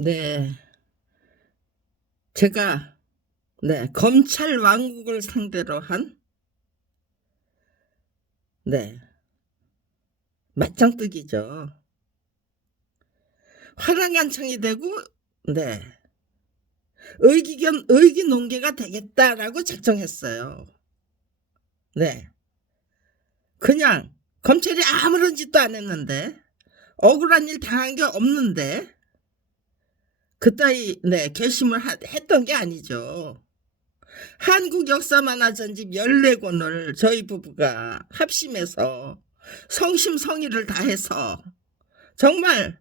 네. 제가 검찰 왕국을 상대로 한 네 맞짱뜨기죠. 화랑간청이 되고 네 의기논계가 되겠다라고 작정했어요. 네. 그냥 검찰이 아무런 짓도 안 했는데 억울한 일 당한 게 없는데 그따위 결심을 했던 게 아니죠. 한국 역사 만화 전집 14권을 저희 부부가 합심해서 성심성의를 다해서 정말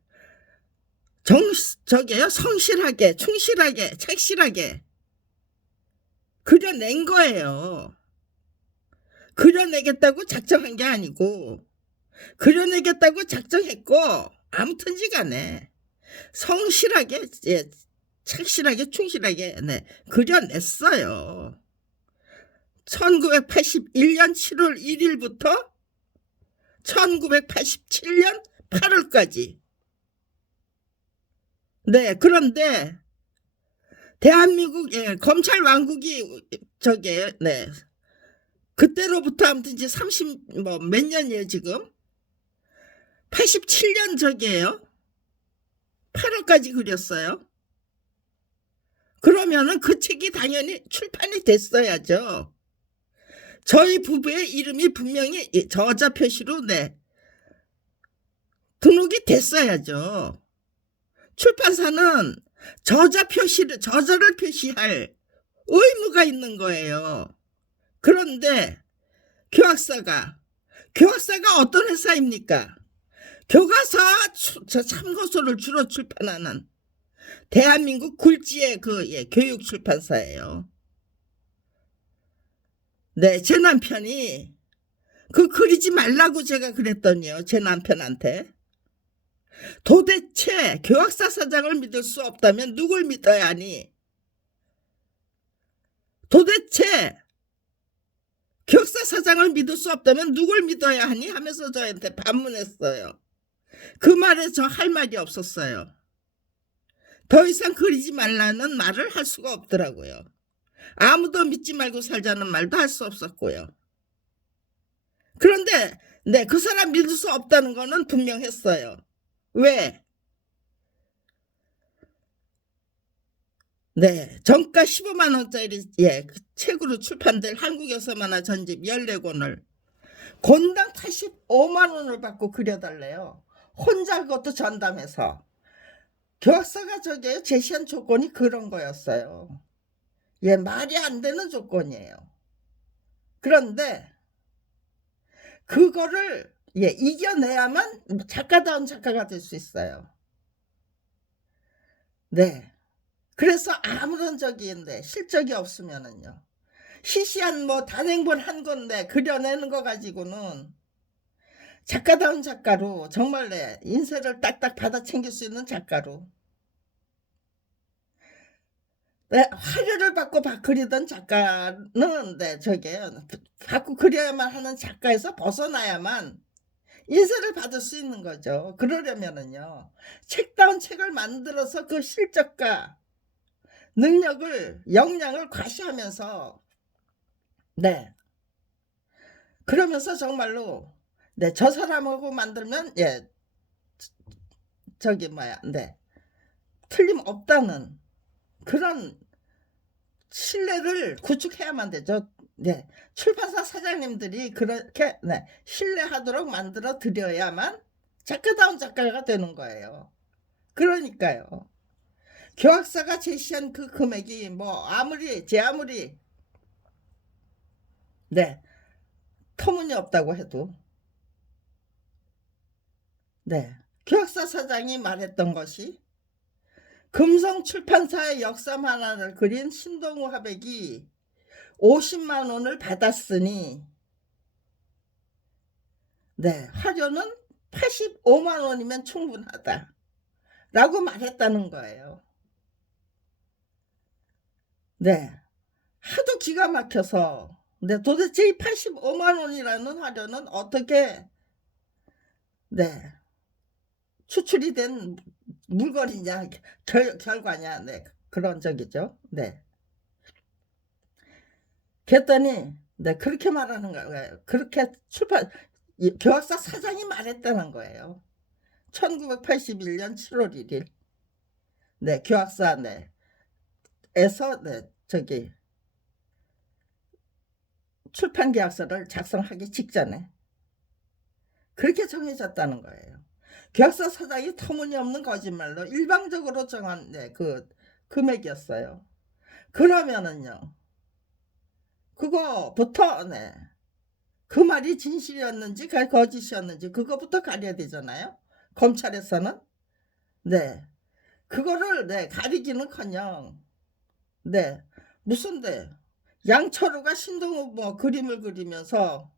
성실하게 충실하게 착실하게 그려낸 거예요. 그려내겠다고 작정한 게 아니고 그려내겠다고 작정했고 아무튼지 간에 성실하게 착실하게 충실하게 그려냈어요. 1981년 7월 1일부터 1987년 8월까지. 그런데 대한민국 검찰 왕국이 그때로부터 아무튼 이제 30 몇 년이에요, 지금. 87년 8월까지 그렸어요. 그러면은 그 책이 당연히 출판이 됐어야죠. 저희 부부의 이름이 분명히 저자 표시로 등록이 됐어야죠. 출판사는 저자를 표시할 의무가 있는 거예요. 그런데 교학사가 어떤 회사입니까? 교과서 참고서를 주로 출판하는 대한민국 굴지의 교육 출판사예요. 제 남편이 그리지 말라고 제가 그랬더니요. 제 남편한테 도대체 교학사 사장을 믿을 수 없다면 누굴 믿어야 하니? 도대체 교학사 사장을 믿을 수 없다면 누굴 믿어야 하니? 하면서 저한테 반문했어요. 그 말에 저 할 말이 없었어요. 더 이상 그리지 말라는 말을 할 수가 없더라고요. 아무도 믿지 말고 살자는 말도 할 수 없었고요. 그런데 그 사람 믿을 수 없다는 거는 분명했어요. 왜? 정가 15만 원짜리 그 책으로 출판될 한국 역사 만화 전집 14권을 권당 85만 원을 받고 그려달래요. 혼자 그것도 전담해서. 교학사가 제시한 조건이 그런 거였어요. 말이 안 되는 조건이에요. 그런데 그거를 이겨내야만 작가다운 작가가 될 수 있어요. 그래서 아무런 실적이 없으면은요. 시시한 단행본 한 건데 그려내는 거 가지고는 작가다운 작가로 정말 인쇄를 딱딱 받아 챙길 수 있는 작가로 화려를 받고 그리던 작가는 받고 그려야만 하는 작가에서 벗어나야만 인쇄를 받을 수 있는 거죠. 그러려면은요. 책다운 책을 만들어서 그 실적과 능력을 역량을 과시하면서 그러면서 정말로 저 사람하고 만들면 틀림없다는 그런 신뢰를 구축해야만 되죠. 출판사 사장님들이 그렇게 신뢰하도록 만들어 드려야만 작가다운 작가가 되는 거예요. 그러니까요. 교학사가 제시한 그 금액이 제 아무리 터무니없다고 해도 교학사 사장이 말했던 것이 금성 출판사의 역사 만화를 그린 신동우 화백이 50만 원을 받았으니 화료는 85만 원이면 충분하다 라고 말했다는 거예요. 하도 기가 막혀서 도대체 이 85만 원이라는 화료는 어떻게 추출이 된 물건이냐 결과냐 네 그런 적이죠. 네. 그랬더니 네 그렇게 말하는 거예요. 그렇게 출판 교학사 사장이 말했다는 거예요. 1981년 7월 1일 네 교학사 네 에서 네 저기 출판 계약서를 작성하기 직전에 그렇게 정해졌다는 거예요. 교학사 사장이 터무니없는 거짓말로 일방적으로 정한 네, 그 금액이었어요. 그러면은요. 그거부터 네. 그 말이 진실이었는지 거짓이었는지 그거부터 가려야 되잖아요. 검찰에서는 네. 그거를 네, 가리기는커녕 네. 무슨 네. 양철호가 신동욱 뭐 그림을 그리면서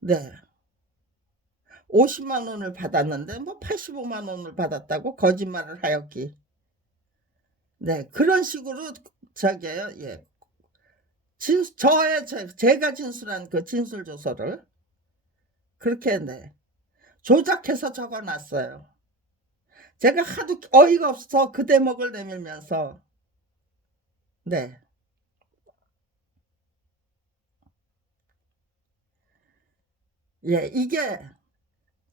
네. 50만 원을 받았는데 뭐 85만 원을 받았다고 거짓말을 하였기. 네, 그런 식으로 저게요. 예. 제가 진술한 그 진술 조서를 그렇게 네. 조작해서 적어 놨어요. 제가 하도 어이가 없어서 그 대목을 내밀면서 네. 예, 이게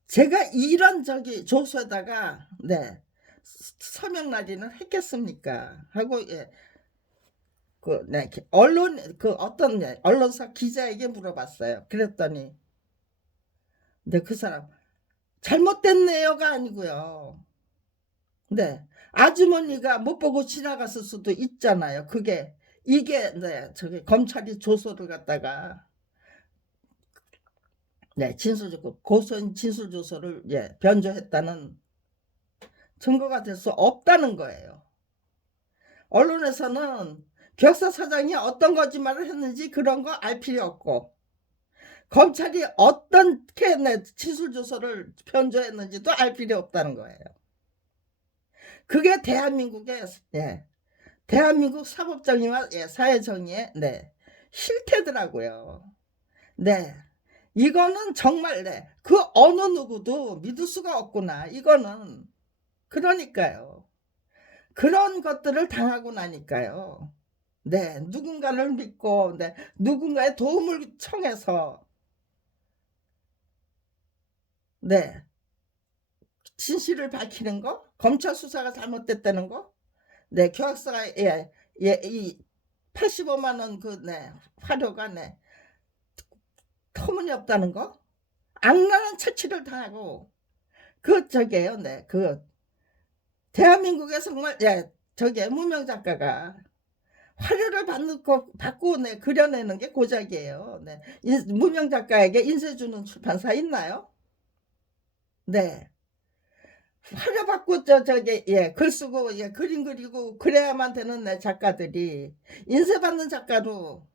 제가 이런 저기 조서에다가 네. 서명 날인을 했겠습니까? 하고 예. 그 네. 언론 그 어떤 네, 언론사 기자에게 물어봤어요. 그랬더니 근데 그 사람 잘못됐네요가 아니고요. 네. 아주머니가 못 보고 지나갔을 수도 있잖아요. 그게 이게 네. 저기 검찰이 조서를 갖다가 네. 고소인 진술 조서를 예. 변조했다는 증거가 될 수 없다는 거예요. 언론에서는 교사 사장이 어떤 거짓말을 했는지 그런 거 알 필요 없고 검찰이 어떻게 내 진술 조서를 변조했는지도 알 필요 없다는 거예요. 그게 대한민국의 예, 대한민국 사법정의와 예, 사회정의의 네, 실태더라고요. 네, 이거는 정말 네, 그 어느 누구도 믿을 수가 없구나. 이거는 그러니까요. 그런 것들을 당하고 나니까요. 네, 누군가를 믿고 네, 누군가의 도움을 청해서 네, 진실을 밝히는 거, 검찰 수사가 잘못됐다는 거, 네, 교학사가 예, 예, 이 85만 원 그 네, 화료가 네, 터무니없다는 거, 악랄한 채취를 당하고 그 저게요, 네, 그 대한민국에 정말 예, 저게 무명 작가가 화료를 받고 네, 그려내는 게 고작이에요. 네, 무명 작가에게 인쇄 주는 출판사 있나요? 네. 화려 받고 저기 예, 글 쓰고 예, 그림 그리고 그래야만 되는 네, 작가들이 인쇄 받는 작가로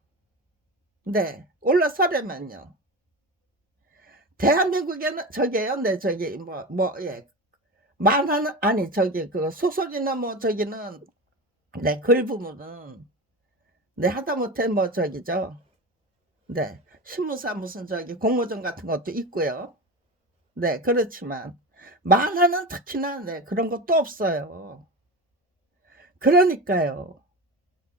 네, 올라서려면요. 대한민국에는 저기요, 네, 저기 예, 만화는 아니 저기 그 소설이나 뭐 저기는 네, 글 부분은 네, 하다못해 뭐 저기죠. 네, 신문사 무슨 저기 공모전 같은 것도 있고요. 네, 그렇지만 만화는 특히나 네, 그런 것도 없어요. 그러니까요.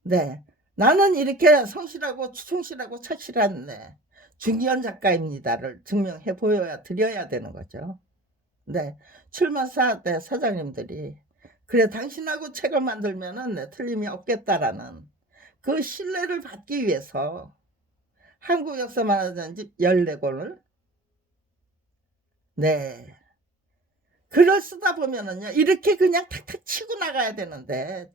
네. 나는 이렇게 성실하고 충실하고 착실한 네, 중기현 작가입니다를 증명해 보여야 드려야 되는 거죠. 네. 출판사 네, 사장님들이 그래 당신하고 책을 만들면은 네, 틀림이 없겠다라는 그 신뢰를 받기 위해서 한국 역사만 하든지 14권을 네. 글을 쓰다 보면은요 이렇게 그냥 탁탁 치고 나가야 되는데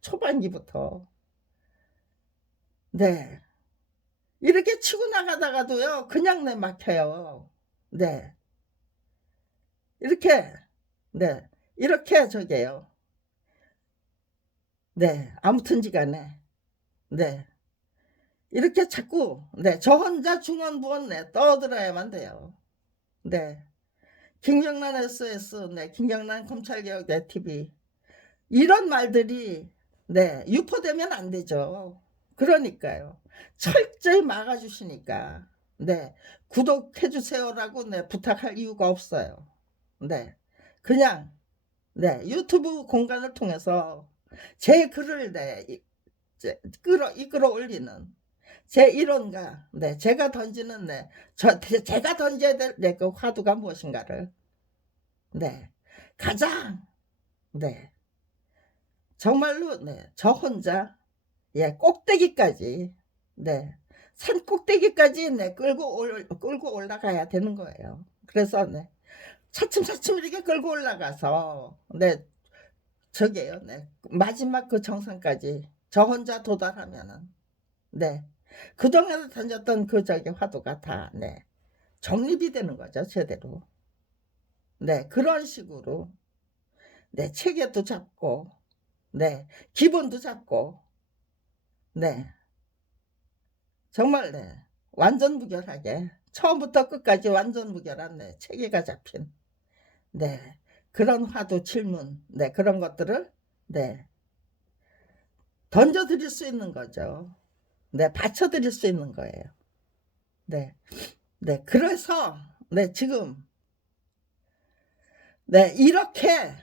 초반기부터 네. 이렇게 치고 나가다가도요 그냥 내 막혀요. 네. 이렇게 네. 이렇게 저게요. 네. 아무튼지간에 네. 이렇게 자꾸 네. 저 혼자 중언부언 네. 떠들어야만 돼요. 네. 김경란 SS 네. 김경란 검찰개혁 네. TV 이런 말들이 네. 유포되면 안 되죠. 그러니까요. 철저히 막아주시니까 네. 구독해 주세요라고 네. 부탁할 이유가 없어요. 네, 그냥 네, 유튜브 공간을 통해서 제 글을 네, 이끌어 올리는 제 이론과 네, 제가 던지는 네, 제가 던져야 될 네, 그 화두가 무엇인가를 네, 가장 네, 정말로 네, 저 혼자 예, 꼭대기까지 네, 산 꼭대기까지 네, 끌고 올라가야 되는 거예요. 그래서 네, 차츰차츰 이렇게 끌고 올라가서 네, 저게요. 네, 마지막 그 정상까지 저 혼자 도달하면은 네, 그동안 던졌던 그 저기 화두가 다 네, 정립이 되는 거죠, 제대로. 네, 그런 식으로 네, 체계도 잡고 네, 기본도 잡고 네, 정말 네, 완전 무결하게 처음부터 끝까지 완전 무결한 네, 체계가 잡힌 네, 그런 화두 질문 네, 그런 것들을 네, 던져 드릴 수 있는 거죠. 네, 받쳐 드릴 수 있는 거예요. 네. 네, 그래서 네, 지금 네, 이렇게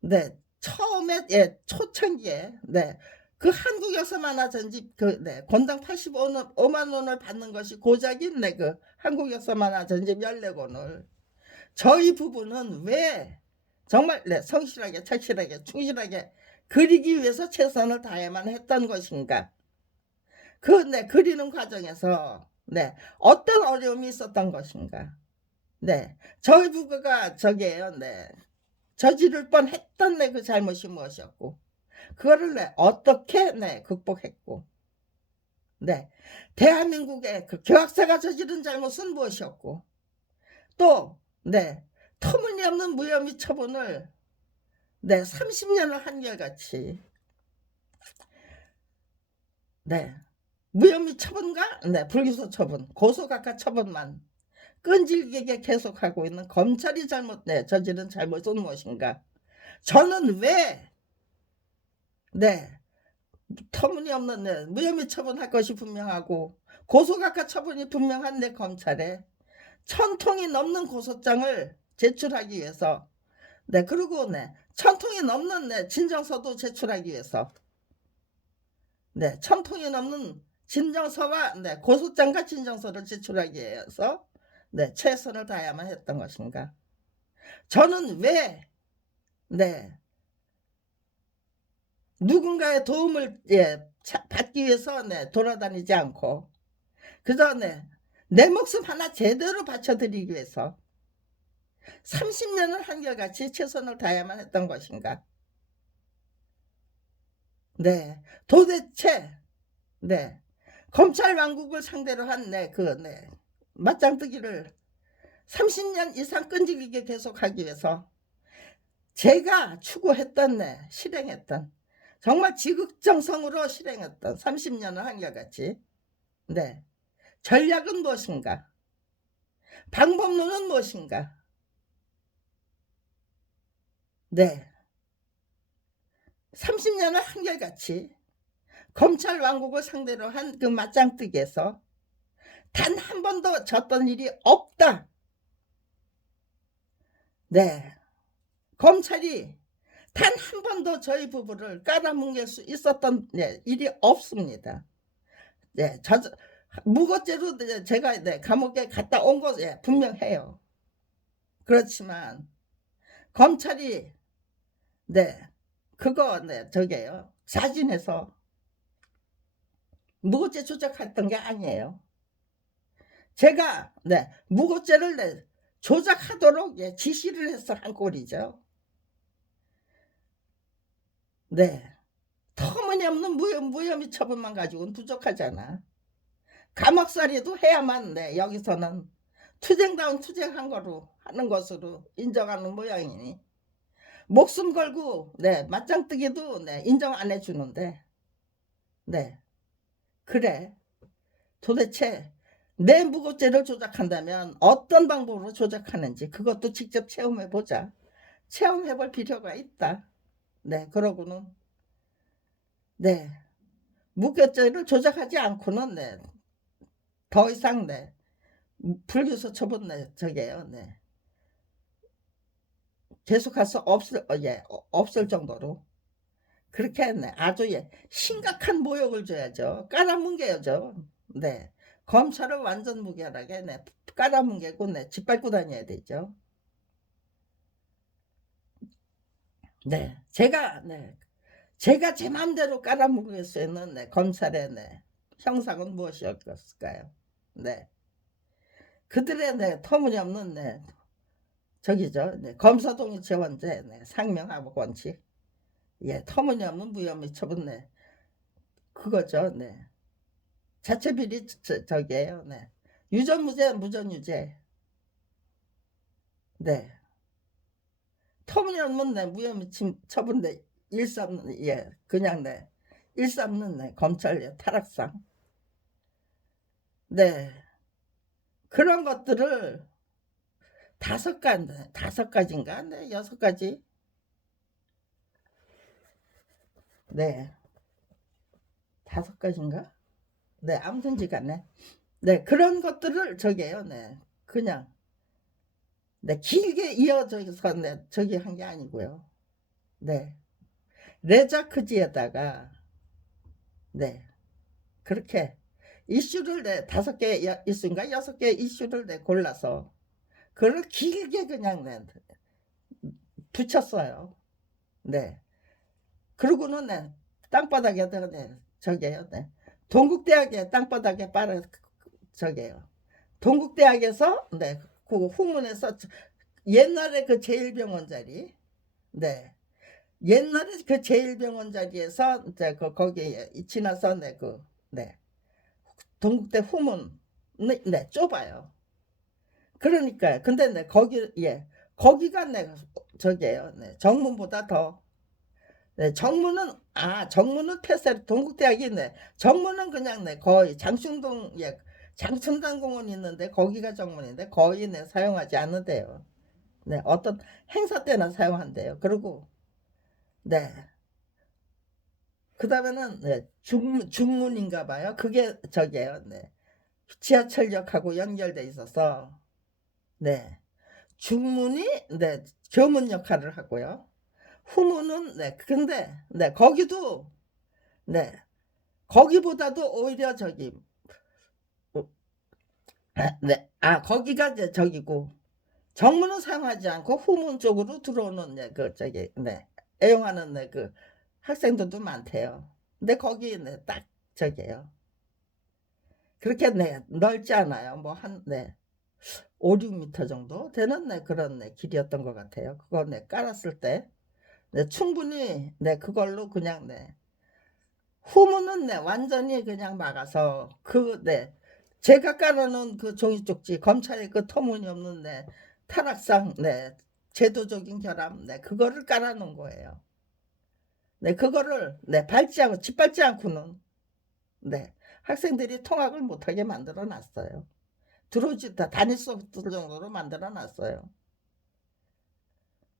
네, 처음에 예, 초창기에 네, 그 한국 역사 만화 전집 그 네, 권당 85만 원을 받는 것이 고작인 네, 그 한국 역사 만화 전집 14권을 저희 부부는 왜 정말 네, 성실하게 착실하게 충실하게 그리기 위해서 최선을 다해만 했던 것인가? 그 네, 그리는 과정에서 네, 어떤 어려움이 있었던 것인가? 네, 저희 부부가 저게요, 네, 저지를 뻔했던 네, 그 잘못이 무엇이었고, 그거를 네, 어떻게 네, 극복했고, 네, 대한민국의 그 교학사가 저지른 잘못은 무엇이었고, 또 네, 터무니없는 무혐의 처분을 네, 30년을 한결같이 네, 무혐의 처분과 네, 불기소 처분, 고소각하 처분만 끈질기게 계속하고 있는 검찰이 저지른 잘못은 무엇인가? 저는 왜, 네, 터무니없는 네, 무혐의 처분할 것이 분명하고 고소각하 처분이 분명한 내 검찰에 1000통이 넘는 고소장을 제출하기 위해서 네, 그리고 네, 1000통이 넘는 네, 진정서도 제출하기 위해서 네, 1000통이 넘는 진정서와 네, 고소장과 진정서를 제출하기 위해서 네, 최선을 다해야만 했던 것인가? 저는 왜 네, 누군가의 도움을 예, 받기 위해서 네, 돌아다니지 않고 그저 네, 내 목숨 하나 제대로 바쳐드리기 위해서 30년을 한결같이 최선을 다해야만 했던 것인가? 네, 도대체 네, 검찰 왕국을 상대로 한 네, 그 네, 맞짱뜨기를 30년 이상 끈질기게 계속하기 위해서 제가 추구했던 네, 실행했던 정말 지극정성으로 실행했던 30년을 한결같이 네, 전략은 무엇인가? 방법론은 무엇인가? 네, 30년을 한결같이 검찰 왕국을 상대로 한 그 맞짱뜨기에서 단 한 번도 졌던 일이 없다. 네, 검찰이 단 한 번도 저희 부부를 깔아뭉갤 수 있었던 네, 일이 없습니다. 네, 무고죄로 제가 네, 감옥에 갔다 온 거 예, 분명해요. 그렇지만 검찰이 네, 그거 네, 저게요. 자진해서 무고죄 조작했던 게 아니에요. 제가 네, 무고죄를 네, 조작하도록 예, 지시를 해서 한 꼴이죠. 네, 터무니없는 무혐의 처분만 가지고는 부족하잖아. 감옥살이도 해야만 네, 여기서는 투쟁다운 투쟁한 거로 하는 것으로 인정하는 모양이니 목숨 걸고 네, 맞짱뜨기도 네, 인정 안 해주는데 네, 그래 도대체 내 무고죄를 조작한다면 어떤 방법으로 조작하는지 그것도 직접 체험해보자. 체험해볼 필요가 있다. 네, 그러고는 네, 무고죄를 조작하지 않고는 네, 더 이상 네, 불기소 처분 네, 저게요. 네, 계속할 수 없을 정도로 그렇게 네, 아주 심각한 모욕을 줘야죠. 깔아뭉개야죠. 네. 검찰을 완전 무결하게 네, 깔아뭉개고 네, 짓밟고 다녀야 되죠. 네. 제가 제 맘대로 깔아뭉갤 수 있는 네, 검찰의 네, 형상은 무엇이었을까요? 네. 그들의 네, 터무니없는 네, 저기죠. 네, 검사동일체원제 네, 상명하복 원칙. 예, 터무니없는 무혐의 처분 네, 그거죠. 네. 자체 비리 저기에요. 네. 유전무죄, 무전유죄. 네. 터무니없는 네, 무혐의 처분 네, 일삼는 그냥 네, 일삼는 네, 검찰 타락상. 네. 그런 것들을 다섯 가지인가? 네, 여섯 가지. 네. 다섯 가지인가? 네, 아무튼지 간에. 네, 그런 것들을 저기에요. 네. 그냥 네, 길게 이어져서 네, 저기 한 게 아니고요. 네. 레자크지에다가 네. 그렇게 이슈를 네, 다섯 개 이슈인가 여섯 개 이슈를 네, 골라서 그걸 길게 그냥 네, 붙였어요. 네. 그러고는 네, 땅바닥에다가 네, 저게요. 네. 동국대학의 땅바닥에 빨아 저게요. 동국대학에서 네, 그 후문에서 옛날에 그 제일병원 자리 네. 옛날에 그 제일병원 자리에서 이제 거기에 지나서 네, 동국대 후문 네, 좁아요. 그러니까 근데 네, 거기가 네, 저기예요. 네, 정문보다 더 네, 정문은 폐쇄 동국대학이 네, 정문은 그냥 네, 거의 장충동 장춘단공원 있는데 거기가 정문인데 거의 네, 사용하지 않는데요. 네, 어떤 행사 때나 사용한대요. 그리고 네. 그다음에는 네, 중문인가 봐요. 그게 저기예요. 네. 지하철역하고 연결돼 있어서 네. 중문이 네, 교문 역할을 하고요. 후문은 네. 근데 네, 거기도 네. 거기보다도 오히려 저기 네. 거기가 이제 저기고 정문은 사용하지 않고 후문 쪽으로 들어오는 네, 그 저기 네. 애용하는 네, 그 학생들도 많대요. 근데 거기 네, 딱 저기예요. 그렇게 네, 넓지 않아요. 뭐 네, 5, 6m 정도 되는 네, 그런 네, 길이었던 것 같아요. 그거 네, 깔았을 때 네, 충분히 네, 그걸로 그냥 네, 후문은 네, 완전히 그냥 막아서 네, 제가 깔아놓은 그 종이 쪽지 검찰의 그 터무니없는 네, 타락상 네, 제도적인 결함 네, 그거를 깔아놓은 거예요. 네, 그거를 네, 짓밟지 않고는 네, 학생들이 통학을 못하게 만들어 놨어요. 다닐 수 없을 정도로 만들어 놨어요.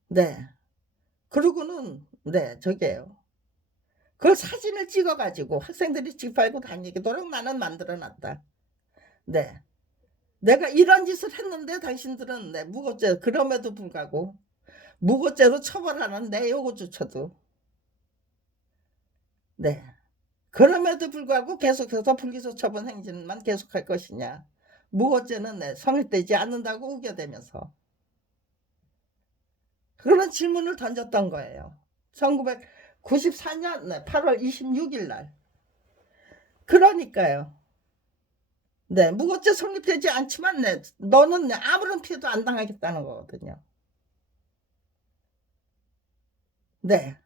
네. 그러고는 네, 저게요. 그 사진을 찍어 가지고 학생들이 짓밟고 다니도록 나는 만들어 놨다. 네. 내가 이런 짓을 했는데 당신들은 네, 무고죄 그럼에도 불구하고 무고죄로 처벌하는 내 요구조차도 네. 그럼에도 불구하고 계속해서 불기소 처분 행진만 계속할 것이냐. 무고죄는 네, 성립되지 않는다고 우겨대면서 그런 질문을 던졌던 거예요. 1994년 8월 26일 날. 그러니까요. 네, 무고죄 성립되지 않지만 네, 너는 네, 아무런 피해도 안 당하겠다는 거거든요. 네.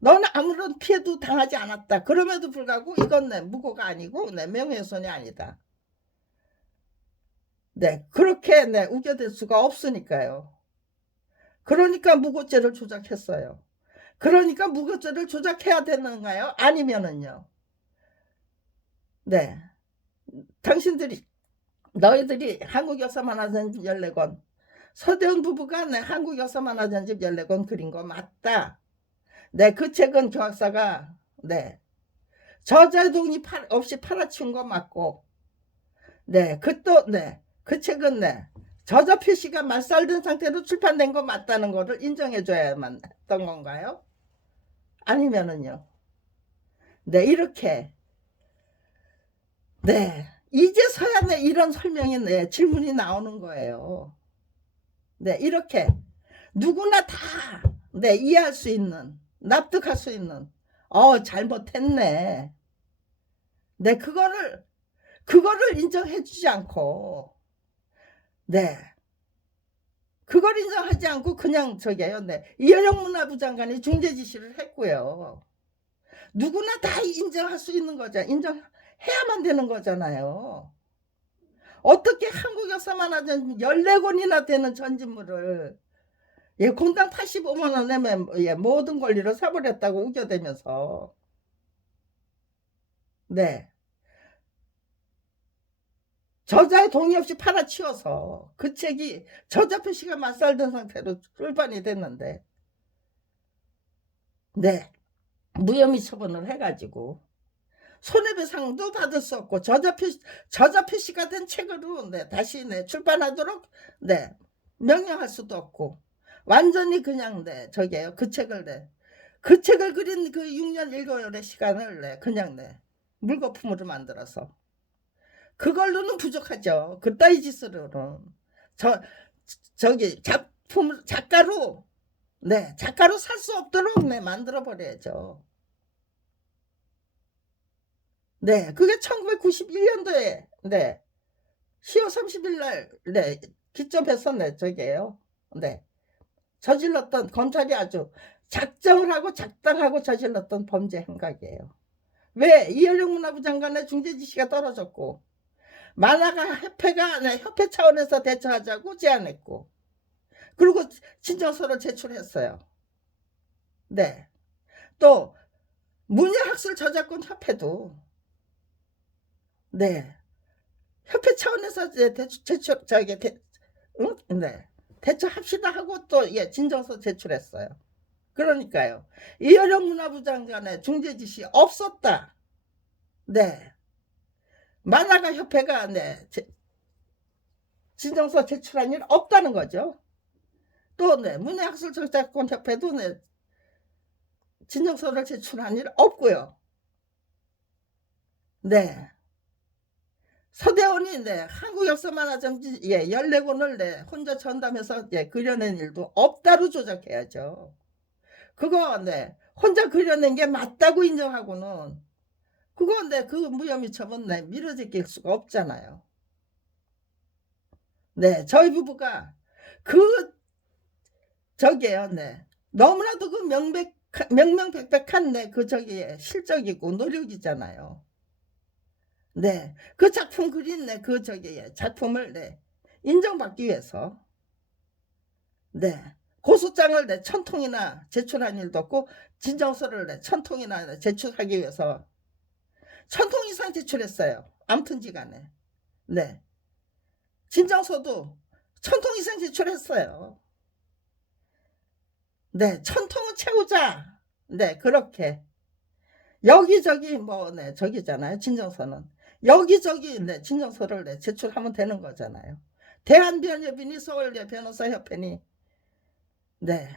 너는 아무런 피해도 당하지 않았다. 그럼에도 불구하고 이건 네, 무고가 아니고 네, 명예훼손이 아니다. 네, 그렇게 네, 우겨댈 수가 없으니까요. 그러니까 무고죄를 조작했어요. 그러니까 무고죄를 조작해야 되는가요? 아니면은요. 네. 너희들이 한국 역사 만화전집 14권 서대훈 부부가 네, 한국 역사 만화전집 14권 그린 거 맞다. 네, 그 책은 교학사가 네, 저자 동의 없이 팔아치운 거 맞고 네, 그 책은 네, 저자 표시가 맞살된 상태로 출판된 거 맞다는 거를 인정해줘야만 했던 건가요? 아니면은요. 네, 이렇게. 네, 이제서야 네, 이런 설명이 네, 질문이 나오는 거예요. 네, 이렇게 누구나 다 네, 이해할 수 있는, 납득할 수 있는, 잘못했네. 네, 그거를 인정해주지 않고, 네, 그걸 인정하지 않고 그냥 저게요. 네, 이현영 문화부 장관이 중재 지시를 했고요. 누구나 다 인정할 수 있는 거죠. 인정해야만 되는 거잖아요. 어떻게 한국 역사만 하던 14권이나 되는 전집물을 공당 85만 원 내면 모든 권리를 사버렸다고 우겨대면서 네, 저자의 동의 없이 팔아치워서 그 책이 저자 표시가 맞살된 상태로 출판이 됐는데 네, 무혐의 처분을 해가지고 손해배상도 받을 수 없고 저자 표시가 된 책으로 네, 다시 네, 출판하도록 네, 명령할 수도 없고 완전히 그냥 네, 저게요. 그 책을 그린 그 6년 7개월의 시간을 네, 그냥 네, 물거품으로 만들어서 그걸로는 부족하죠. 그따위 짓으로는 저기 작가로 네, 작가로 살 수 없도록 네, 만들어 버려야죠. 네, 그게 1991년도에 네, 10월 30일 날 네, 기점해서 네, 저게요. 네. 저질렀던 검찰이 아주 작정을 하고 작당하고 저질렀던 범죄 행각이에요. 왜? 이현영 문화부 장관의 중재 지시가 떨어졌고 만화가 협회가 네, 협회 차원에서 대처하자고 제안했고 그리고 진정서를 제출했어요. 네. 또 문예학술 저작권 협회도 네. 협회 차원에서 제출 응? 네. 대처합시다 하고 또 진정서 제출했어요. 그러니까요. 이현영 문화부 장관의 중재 지시 없었다. 네. 만화가 협회가 네. 진정서 제출한 일 없다는 거죠. 또 네. 문예학술 저작권 협회도 네. 진정서를 제출한 일 없고요. 네. 서대원이 네, 한국 역사 만화전지 14권을 네, 혼자 전담해서 그려낸 일도 없다로 조작해야죠. 그거 네, 혼자 그려낸 게 맞다고 인정하고는 그거 네, 그 무혐의 처분 네, 미뤄질 수가 없잖아요. 네, 저희 부부가 그 저게요, 네, 너무나도 그 명명백백한 네, 그 저기 실적이고 노력이잖아요. 네, 그 작품 그린 네, 그 저기 작품을 네, 인정받기 위해서 네, 고소장을 네, 1000통이나 제출한 일도 없고 진정서를 네, 1000통이나 제출하기 위해서 1000통 이상 제출했어요. 아무튼지간에 네, 진정서도 1000통 이상 제출했어요. 네, 1000통은 채우자. 네, 그렇게 여기저기 뭐 네, 저기잖아요. 진정서는 여기저기 네, 진정서를 네, 제출하면 되는 거잖아요. 대한변협이니 서울대 변호사협회니 네,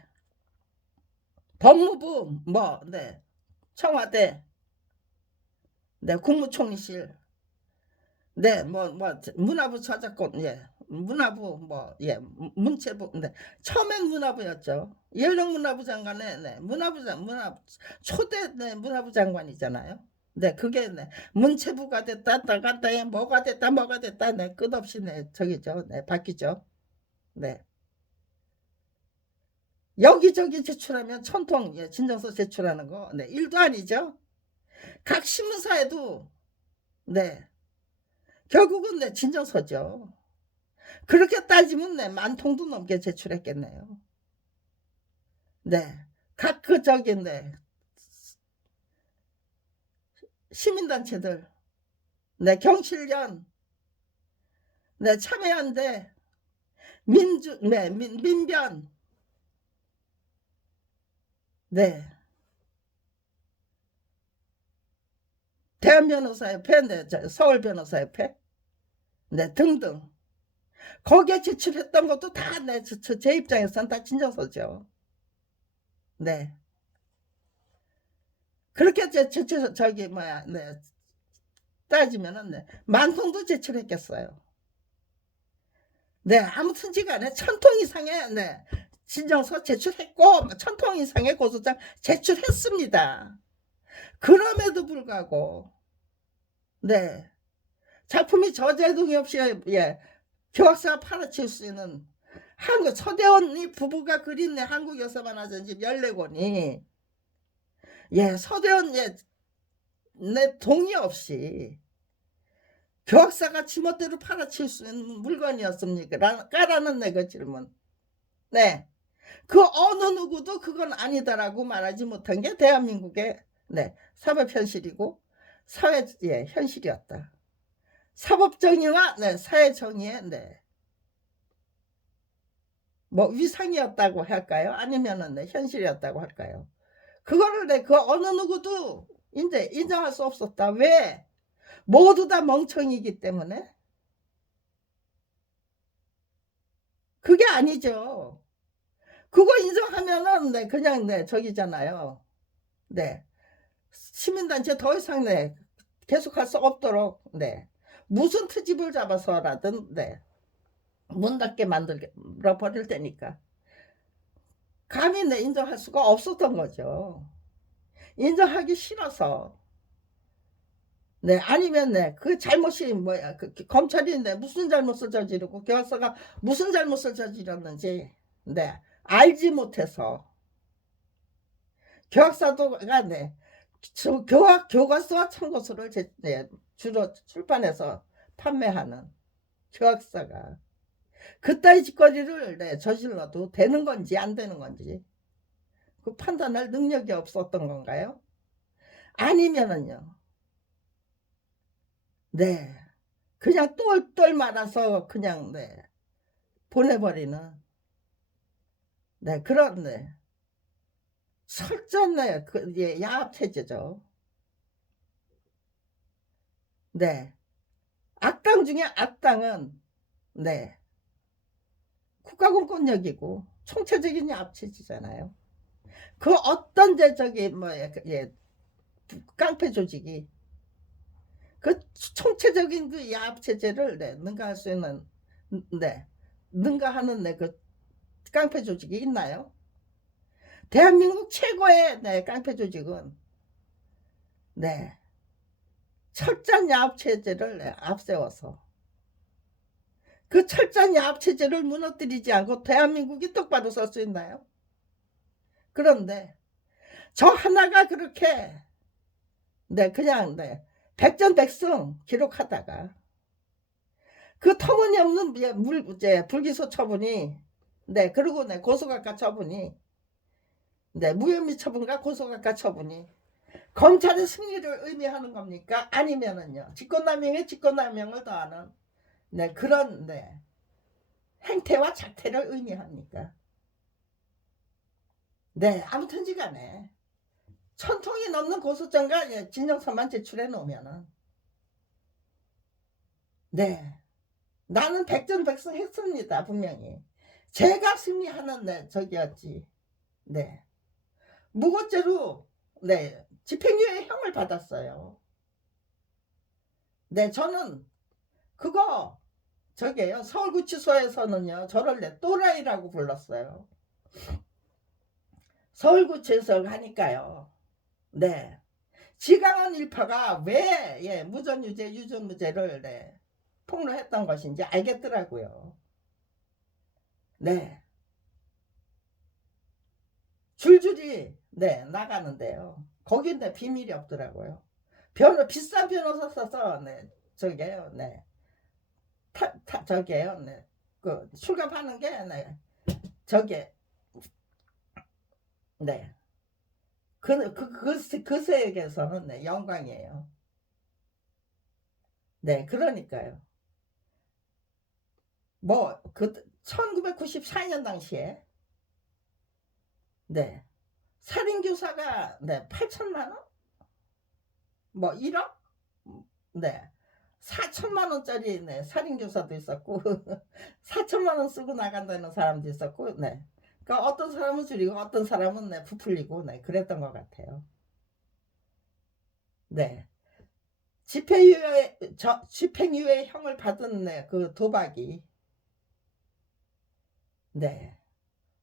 법무부 뭐 네, 청와대 네, 국무총리실 네, 문화부 저작권 문화부 문체부 처음엔 문화부였죠. 이현영 문화부 장관의 네, 초대 네, 문화부 장관이잖아요. 네, 그게 네, 문체부가 됐다 나갔다 뭐가 됐다 네, 끝없이 네, 저기죠. 네, 바뀌죠. 네. 여기저기 제출하면 1000통 진정서 제출하는 거 네, 일도 아니죠. 각 신문사에도 네, 결국은 네, 진정서죠. 그렇게 따지면 네, 10,000통도 넘게 제출했겠네요. 네, 각 그 저기 네, 시민단체들, 네, 경실련, 네, 참여연대, 민변, 네, 대한변호사협회, 네, 서울변호사협회, 네, 등등. 거기에 제출했던 것도 다 제 입장에서는 다 진정서죠. 네. 그렇게 저기 뭐야, 네. 따지면은 네. 만 통도 제출했겠어요. 네, 아무튼지 간에 1000통 이상의 네. 진정서 제출했고 1000통 이상의 고소장 제출했습니다. 그럼에도 불구하고 네. 작품이 저제동이 없이 예. 교학사가 팔아칠 수 있는 한국 서대원 부부가 그린 한국 여사만 하전집 14권이 예, 서대원 예, 내 동의 없이 교학사가 지멋대로 팔아칠 수 있는 물건이었습니까? 라는 그 질문. 네. 그 어느 누구도 그건 아니다라고 말하지 못한 게 대한민국의 네, 사법 현실이고 사회 예, 현실이었다. 사법 정의와 네, 사회 정의의 네. 뭐 위상이었다고 할까요? 아니면은 네, 현실이었다고 할까요? 그거를 네, 그 어느 누구도 이제 인정할 수 없었다. 왜? 모두 다 멍청이기 때문에. 그게 아니죠. 그거 인정하면은 네, 그냥 네, 저기잖아요. 네. 시민단체 더 이상 네, 계속할 수 없도록 네. 무슨 트집을 잡아서라든 네. 문 닫게 만들어 버릴 테니까. 감히 네, 인정할 수가 없었던 거죠. 인정하기 싫어서. 네, 아니면 네, 그 잘못이 뭐야, 검찰이 네, 무슨 잘못을 저지르고 교과서가 무슨 잘못을 저질렀는지 네, 알지 못해서 교학사도가 네, 교과서와 참고서를 네, 주로 출판해서 판매하는 교학사가 그따위 짓거리를 네, 저질러도 되는 건지 안 되는 건지 그 판단할 능력이 없었던 건가요? 아니면은요, 네, 그냥 똘똘 말아서 그냥 네, 보내버리는 네, 그런 네, 철저한 네, 그, 예, 야합 체제죠. 네, 악당 중에 악당은 네, 국가공권력이고 총체적인 야합 체제잖아요. 그 어떤 저기 뭐야, 예, 깡패 조직이 그 총체적인 그 야합 체제를 네, 능가할 수 있는 네, 능가하는 네, 그 깡패 조직이 있나요? 대한민국 최고의 네, 깡패 조직은 네, 철저한 야합 체제를 네, 앞세워서 그 철저한 야합 체제를 무너뜨리지 않고 대한민국이 똑바로 설 수 있나요? 그런데 저 하나가 그렇게 네, 그냥 네, 백전백승 기록하다가 그 터무니없는 불기소 처분이 네, 그리고 네, 고소각과 처분이 네, 무혐의 처분과 고소각과 처분이 검찰의 승리를 의미하는 겁니까? 아니면은요, 직권남용에 직권남용을 더하는 네, 그런 네, 행태와 작태를 의미합니까? 네, 아무튼지 간에 1000통이 넘는 고소장과 예, 진정서만 제출해 놓으면은 네, 나는 백전백승 했습니다. 분명히 제가 승리하는 네, 저기였지. 네, 무고죄로 네, 집행유예 형을 받았어요. 네, 저는 그거 저게요, 서울구치소에서는요 저를 네, 또라이라고 불렀어요. 서울구치소 하니까요. 네, 지강원 일파가 왜 예, 무전유죄 유전무죄를 네, 폭로했던 것인지 알겠더라고요. 네, 줄줄이 네, 나가는데요. 거긴데 비밀이 없더라고요. 비싼 변호사 써서 네, 저게요. 네, 저게요. 네, 그 출갑하는 게 네, 저게 네, 그 세계에서는 네, 영광이에요. 네, 그러니까요. 뭐 그 1994년 당시에 네, 살인교사가 네, 8천만 원? 뭐 1억? 네. 4천만 원짜리 네, 살인교사도 있었고 4천만 원 쓰고 나간다는 사람도 있었고 네. 그러니까 어떤 사람은 줄이고 어떤 사람은 네, 부풀리고 네, 그랬던 것 같아요. 네. 집행유예 형을 받은 네, 그 도박이 네.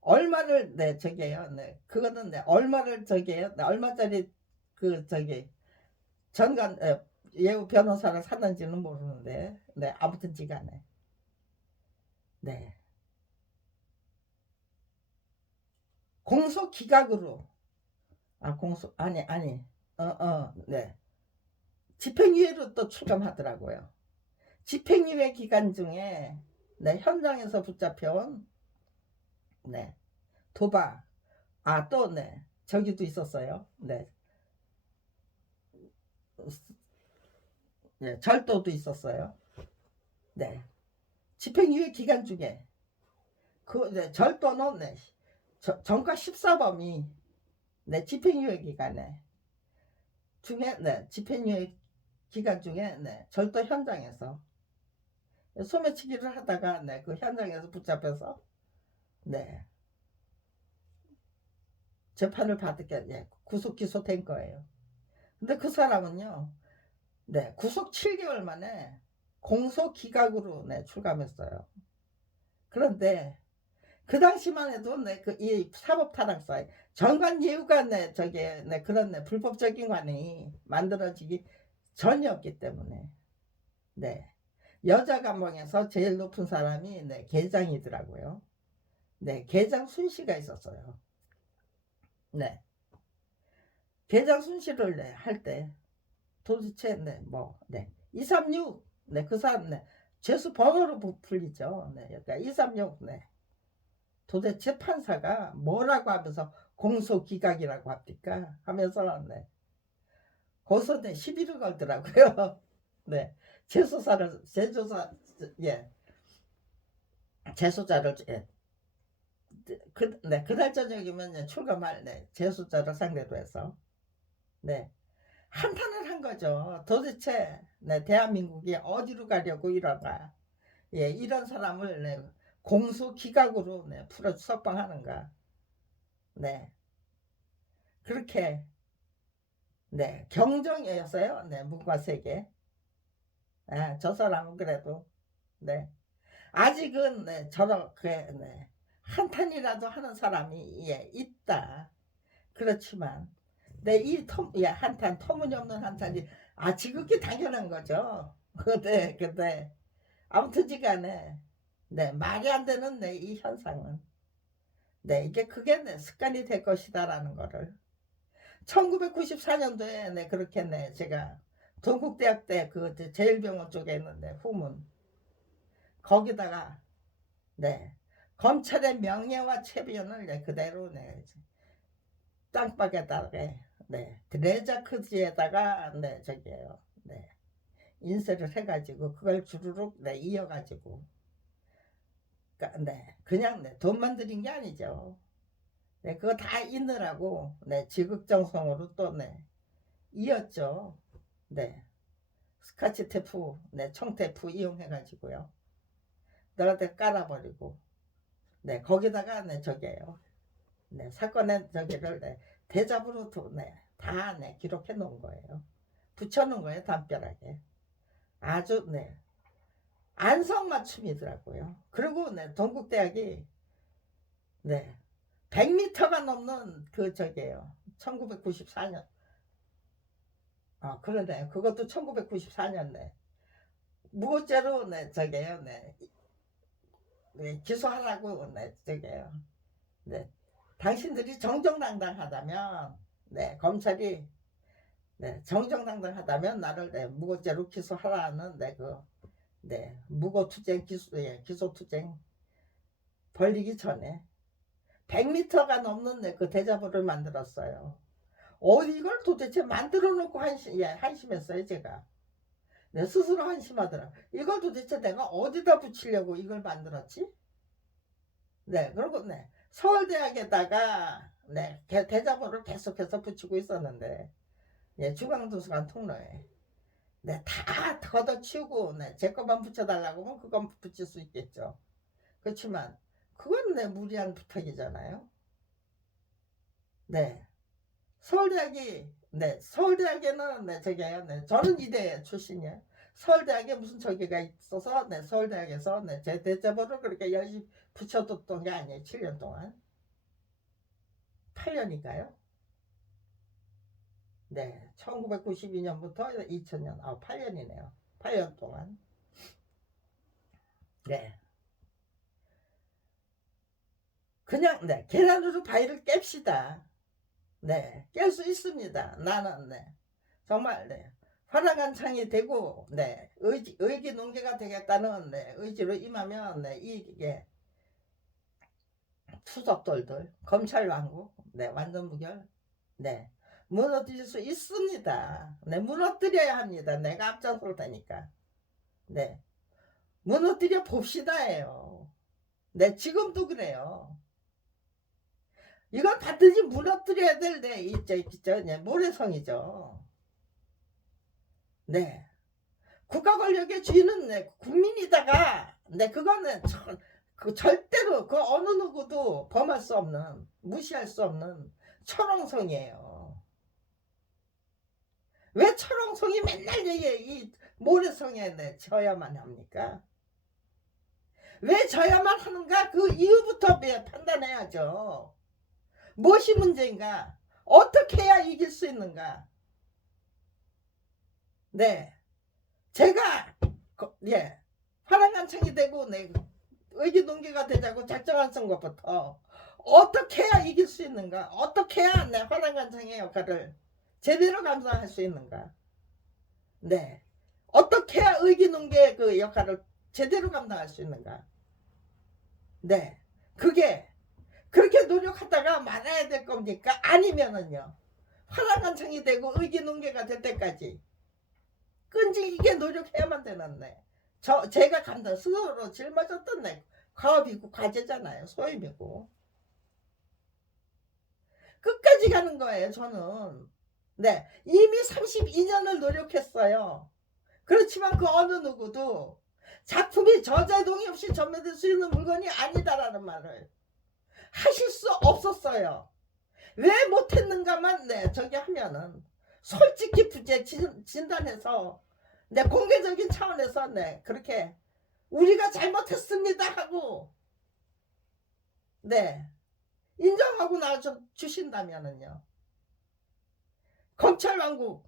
얼마를 네, 저기요. 네. 그거는 네, 얼마를 저기요. 네, 얼마짜리 그 저기 전관 예우 변호사를 샀는지는 모르는데 네, 아무튼 지간에 네. 공소 기각으로 공소 아니 네. 집행유예로 또 출감하더라고요. 집행유예 기간 중에 네, 현장에서 붙잡혀온 네, 도박 또 네, 저기도 있었어요. 네. 네, 절도도 있었어요. 네. 집행유예 기간 중에 그 네, 절도는 네, 전과 14범이 네, 집행유예 기간에 중에 네, 집행유예 기간 중에 네, 절도 현장에서 소매치기를 하다가 네, 그 현장에서 붙잡혀서 네, 재판을 받게 예, 구속 기소된 거예요. 근데 그 사람은요, 네, 구속 7개월 만에 공소 기각으로 네, 출감했어요. 그런데 그 당시만 해도 네, 그 이 사법 타락사에 정관 예우가 네, 저게 네, 그런 네, 불법적인 관행이 만들어지기 전이었기 때문에 네. 여자 감방에서 제일 높은 사람이 네, 계장이더라고요. 네, 계장 순시가 있었어요. 네. 계장 순시를 네, 할 때 도대체 네, 뭐 네. 236 네, 그 사람 네. 죄수 번호로 불리죠. 네. 그러니까 236 네. 도대체 판사가 뭐라고 하면서 공소기각이라고 합니까? 하면서 네. 거기서 네, 시비를 걸더라고요. 네. 재조사 예. 재소자를 예. 네, 그날 저녁이면 출감할 네, 재수자를 상대로 해서 네, 한탄을 한 거죠. 도대체 네, 대한민국이 어디로 가려고 이러나 예, 이런 사람을 네, 공소 기각으로 네, 풀어 석방하는가 네, 그렇게 네, 경정이었어요. 네, 문과 세계 저 사람은 그래도 네, 아직은 네, 저렇게 네, 한탄이라도 하는 사람이 예, 있다. 그렇지만 한탄 터무니없는 한탄이 지극히 당연한 거죠. 근데 아무튼지간에 네 말이 안 되는 이 현상은 네 이게 그게 습관이 될 것이다라는 거를 1994년도에 그렇게 제가 동국대학 때 그 제일병원 쪽에 있는데 후문 거기다가 네 검찰의 명예와 체면을 그대로 땅바닥에다가 드레자크지에다가 저기에요. 인쇄를 해가지고 그걸 주르륵 이어가지고 그냥 돈만 들인 게 아니죠. 그거 다 있느라고 지극정성으로 또 이었죠. 스카치 테프, 청테프 이용해가지고요. 내가 깔아버리고 거기다가 저기에요. 사건의 저기를 대잡으로 다 기록해 놓은 거예요. 붙여 놓은 거예요. 담벼락에. 아주 안성맞춤이더라고요. 그리고 동국대학이 100m가 넘는 그 저기에요. 1994년. 그러네. 그것도 1994년 무고죄로 저기에요. 기소하라고 저기에요. 당신들이 정정당당하다면 검찰이 정정당당하다면 나를 무고죄로 기소하라는 무고투쟁 기소투쟁 벌리기 전에 100m가 넘는 그 대자보를 만들었어요. 이걸 도대체 만들어 놓고 한심했어요. 제가 스스로 한심하더라. 이걸 도대체 내가 어디다 붙이려고 이걸 만들었지? 그리고 서울대학에다가 대자보를 계속해서 붙이고 있었는데 중앙도서관 통로에 네, 다 걷어치우고 네, 제 것만 붙여달라고 하면 그건 붙일 수 있겠죠. 그렇지만 그건 네, 무리한 부탁이잖아요. 네. 서울대학이 네, 서울대학에는 네, 저기요. 네, 저는 이대 출신이에요. 서울대학에 무슨 저기가 있어서 네, 서울대학에서 네, 제 대자보를 그렇게 열심히 붙여뒀던 게 아니에요. 7년 동안. 8년인가요? 네, 1992년부터 2000년, 8년이네요. 8년 동안. 네. 그냥, 네, 계란으로 바위를 깹시다. 네, 깰 수 있습니다. 나는, 네, 정말, 네, 화랑한 창이 되고, 네, 의기 농계가 되겠다는, 네, 의지로 임하면, 네, 이게, 투석돌들, 검찰 왕국, 네, 완전 무결, 네, 무너뜨릴 수 있습니다. 네, 무너뜨려야 합니다. 내가 앞장설 테니까. 네, 무너뜨려 봅시다예요. 네, 지금도 그래요. 이건 반드시 무너뜨려야 될, 네, 모래성이죠. 네. 국가 권력의 주인은 네, 국민이다가, 네, 그거는 절대로 그 어느 누구도 범할 수 없는, 무시할 수 없는 철옹성이에요. 왜 철옹성이 맨날 이 모래성에 네, 져야만 합니까? 왜 져야만 하는가? 그 이유부터 판단해야죠. 무엇이 문제인가? 어떻게 해야 이길 수 있는가? 네. 제가, 예, 화랑간창이 되고, 네, 의기동기가 되자고 작정한 것부터 어떻게 해야 이길 수 있는가? 어떻게 해야 내 화랑간창의 역할을 제대로 감당할 수 있는가? 네. 어떻게 해야 의기농계의 그 역할을 제대로 감당할 수 있는가? 네. 그게 그렇게 노력하다가 말아야 될 겁니까? 아니면은요. 화랑간창이 되고 의기농계가 될 때까지 끈질기게 노력해야만 되는데 제가 감당 스스로 짊어졌던 네, 과업이고 과제잖아요. 소임이고. 끝까지 가는 거예요. 저는. 네, 이미 32년을 노력했어요. 그렇지만 그 어느 누구도 작품이 저자 동의 없이 전매될 수 있는 물건이 아니다라는 말을 하실 수 없었어요. 왜 못했는가만 네, 저기 하면은 솔직히 부재 진단해서 네, 공개적인 차원에서 네, 그렇게 우리가 잘못했습니다 하고 네, 인정하고 나주신다면은요. 검찰왕국,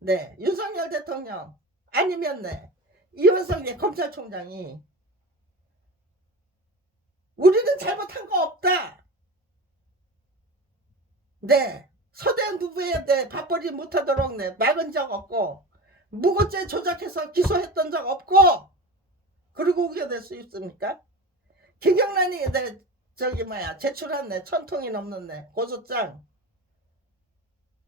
네, 윤석열 대통령, 아니면 네, 이원석 네, 검찰총장이 우리는 잘못한 거 없다. 네, 서대한 부부에 네, 밥벌이 못하도록 네, 막은 적 없고 무고죄 조작해서 기소했던 적 없고 그리고 우겨낼 수 있습니까? 김경란이 네, 저기 뭐야 제출한 네, 1000통이 넘는 네, 고소장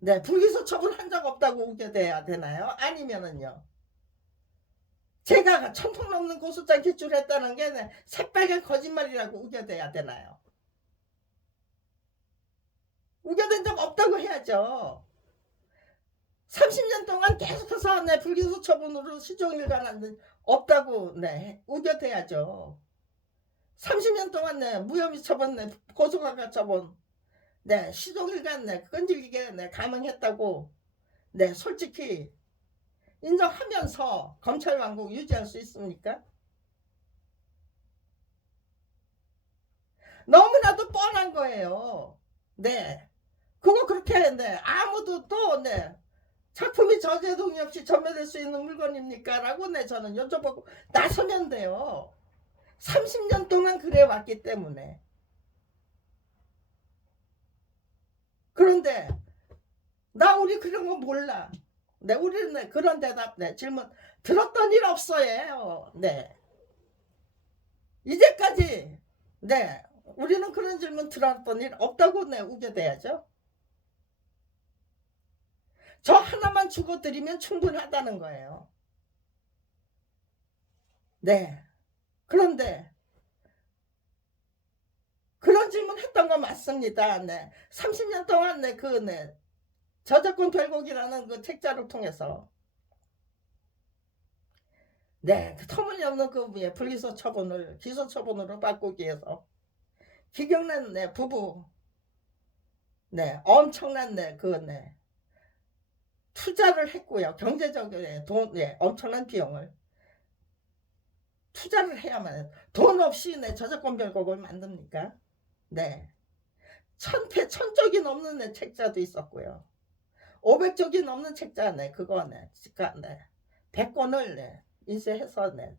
네, 불기소 처분한 적 없다고 우겨대야 되나요? 아니면은요. 제가 1000통 넘는 고소장 제출했다는 게 네, 새빨간 거짓말이라고 우겨대야 되나요? 우겨댄 적 없다고 해야죠. 30년 동안 계속해서 네, 불기소 처분으로 시종일관 없다고 네, 우겨대야죠. 30년 동안 네, 무혐의 처분, 네, 고소가가 처분, 네, 시종일관 네, 끈질기게 네, 감행했다고 네, 솔직히 인정하면서 검찰 왕국 유지할 수 있습니까? 너무나도 뻔한 거예요. 네. 그거 그렇게 했는데 아무도 또 네. 작품이 저제 동의 없이 전매될 수 있는 물건입니까? 라고 네, 저는 여쭤보고 나서면 돼요. 30년 동안 그래 왔기 때문에. 그런데 나 우리 그런 거 몰라. 네, 우리는 네, 그런 대답, 네, 질문 들었던 일 없어요. 네. 이제까지 네, 우리는 그런 질문 들었던 일 없다고 네, 우겨대야죠. 저 하나만 주고드리면 충분하다는 거예요. 네. 그런데 그런 질문 했던 거 맞습니다. 네. 30년 동안 네, 그 네, 저작권 결곡이라는 그 책자를 통해서 네, 그 터무니없는 그 불기소 처분을 기소 처분으로 바꾸기 위해서 기경란 네, 부부 네, 엄청난 네, 투자를 했고요. 경제적인 돈, 네, 엄청난 비용을 투자를 해야만 돈 없이 네, 저작권 별곡을 만듭니까? 네, 천쪽이 넘는 네, 책자도 있었고요. 500쪽이 넘는 책자 네, 그거 네, 네, 100권을 네, 인쇄해서 네,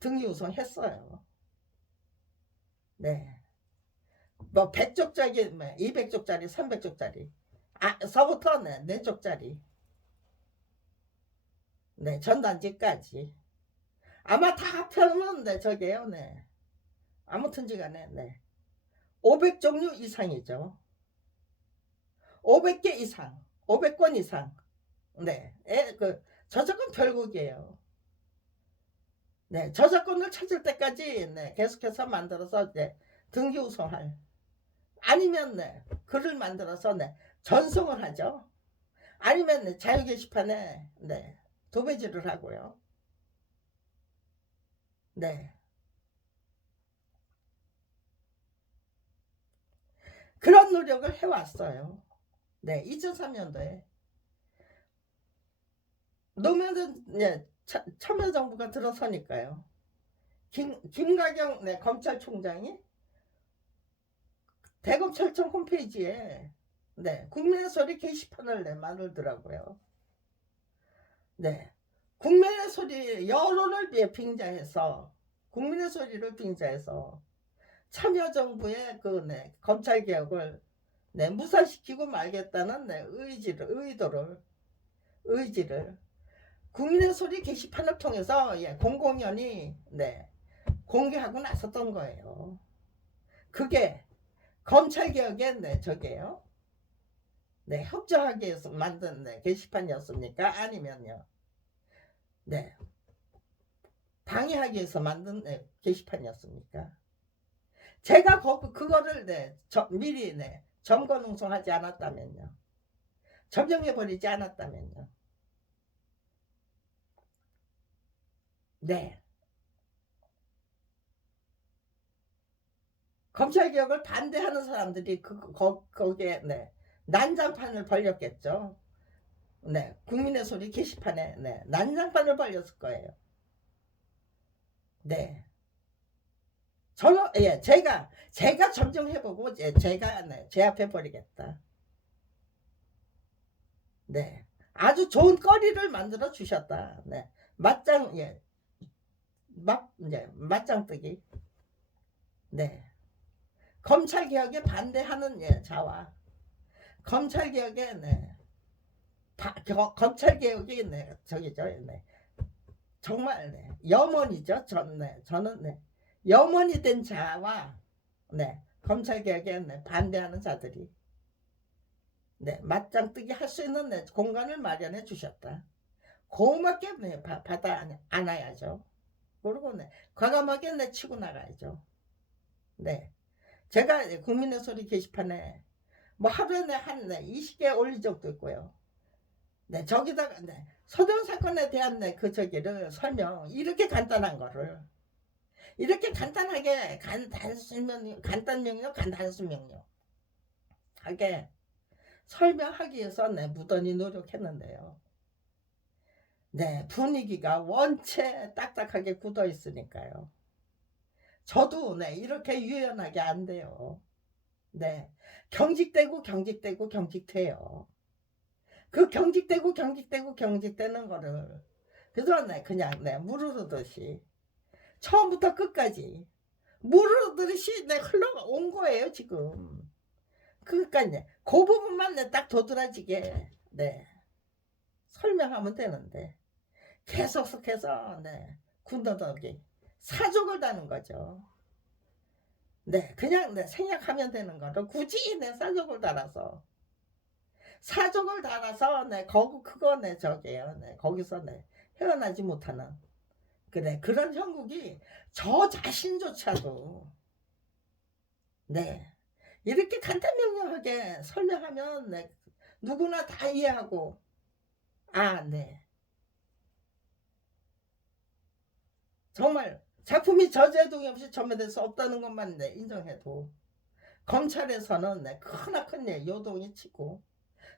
등유우성했어요. 네. 뭐 100쪽짜리, 200쪽짜리, 300쪽짜리. 서부터 네, 4쪽짜리. 네, 전단지까지. 아마 다 합하면 네, 저게요. 네. 아무튼지 간에 네. 500종류 이상이죠. 500개 이상. 500권 이상. 네. 저작권 별곡이에요. 네, 저작권을 찾을 때까지 네, 계속해서 만들어서 네, 등기우성할. 아니면 네, 글을 만들어서 네, 전송을 하죠. 아니면 네, 자유 게시판에 네, 도배지를 하고요. 네. 그런 노력을 해왔어요. 네, 2003년도에 노무현 네, 참여정부가 들어서니까요. 김가경 네, 검찰총장이 대검찰청 홈페이지에 네, 국민의 소리 게시판을 네, 만들더라고요. 네, 국민의 소리 여론을 빙자해서 국민의 소리를 빙자해서 참여정부의 그 네, 검찰 개혁을 네, 무산시키고 말겠다는 네, 의지를 국민의 소리 게시판을 통해서 공공연히 네, 공개하고 나섰던 거예요. 그게 검찰 개혁의 네, 저게요. 네, 협조하기 위해서 만든 네, 게시판이었습니까? 아니면요, 네, 방해하기 위해서 만든 네, 게시판이었습니까? 제가 그거를 네, 미리 네, 점거 농성하지 않았다면요, 점령해버리지 않았다면요, 네, 검찰 개혁을 반대하는 사람들이 거기에 네, 난장판을 벌렸겠죠. 네, 국민의 소리 게시판에 네, 난장판을 벌렸을 거예요. 네, 저는 제가 점정해보고 제가 네, 제압해 버리겠다. 네, 아주 좋은 거리를 만들어 주셨다. 네, 맞짱 맞짱 뜨기. 네, 검찰 개혁에 반대하는 자와 검찰 개혁에 네, 검찰 개혁이 네, 저기죠. 네, 정말 네, 염원이죠. 저는 네, 염원이 된 자와 네, 검찰 개혁에 네, 반대하는 자들이 네, 맞짱 뜨기 할 수 있는 네, 공간을 마련해 주셨다. 고맙게 네, 받아 안아야죠. 그리고 네, 과감하게 네, 치고 나가야죠. 네, 제가 국민의 소리 게시판에 뭐 하루에 한 20개 올린 적도 있고요. 네, 저기다가 네, 서대원 사건에 대한 그 저기를 설명 이렇게 간단한 거를 이렇게 간단하게 간단명료 하게 설명하기 위해서 네, 무던히 노력했는데요. 네, 분위기가 원체 딱딱하게 굳어 있으니까요. 저도 네, 이렇게 유연하게 안 돼요. 네, 경직되고 그 경직되는 거를 그동안 네, 그냥 네, 무르르듯이 처음부터 끝까지 무르르듯이 네, 흘러온 거예요 지금. 그러니까 이제 그 부분만 네, 딱 도드라지게 네, 설명하면 되는데 계속해서 네, 군더더기 사족을 다는 거죠. 네, 그냥 네, 생략하면 되는 거를 굳이 네, 사족을 달아서 네, 그거 네, 저게요. 네, 거기서 네, 헤어나지 못하는 그래 그런 형국이 저 자신조차도 네, 이렇게 간단명료하게 설명하면 네, 누구나 다 이해하고 네, 정말 작품이 저제동이 없이 전매될 수 없다는 것만 네, 인정해도 검찰에서는 네, 크나큰 네, 요동이 치고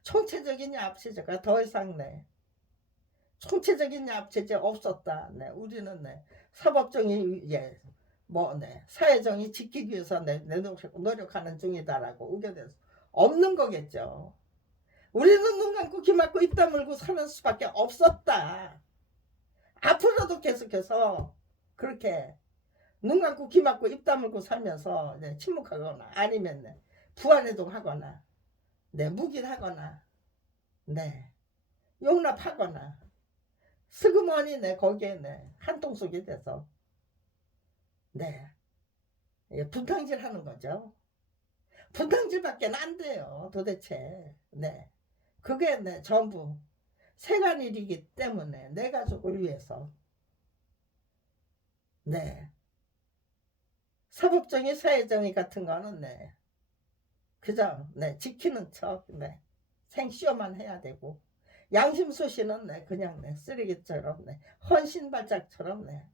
총체적인 압체제가 더 이상 네, 총체적인 압체제 없었다. 네, 우리는 네, 사법정의 예, 뭐 네, 사회정의 지키기 위해서 네, 노력하는 중이다라고 우겨낼 수 없는 거겠죠. 우리는 눈 감고 귀 막고 입 다물고 사는 수밖에 없었다. 앞으로도 계속해서 그렇게 눈 감고 귀 막고 입 다물고 살면서 네, 침묵하거나 아니면 네, 부안해동하거나 네, 묵인하거나 네, 용납하거나 슬그머니 네, 거기에 네, 한통속이 돼서 네, 예, 분탕질 하는 거죠. 분탕질밖에 안 돼요 도대체. 네, 그게 네, 전부 세간일이기 때문에 내 가족을 위해서 네, 사법정의 사회정의 같은 거는 네, 그저 네, 지키는 척 네, 생쇼만 해야 되고 양심소시는 네, 그냥 네, 쓰레기처럼 네, 헌신발작처럼 네,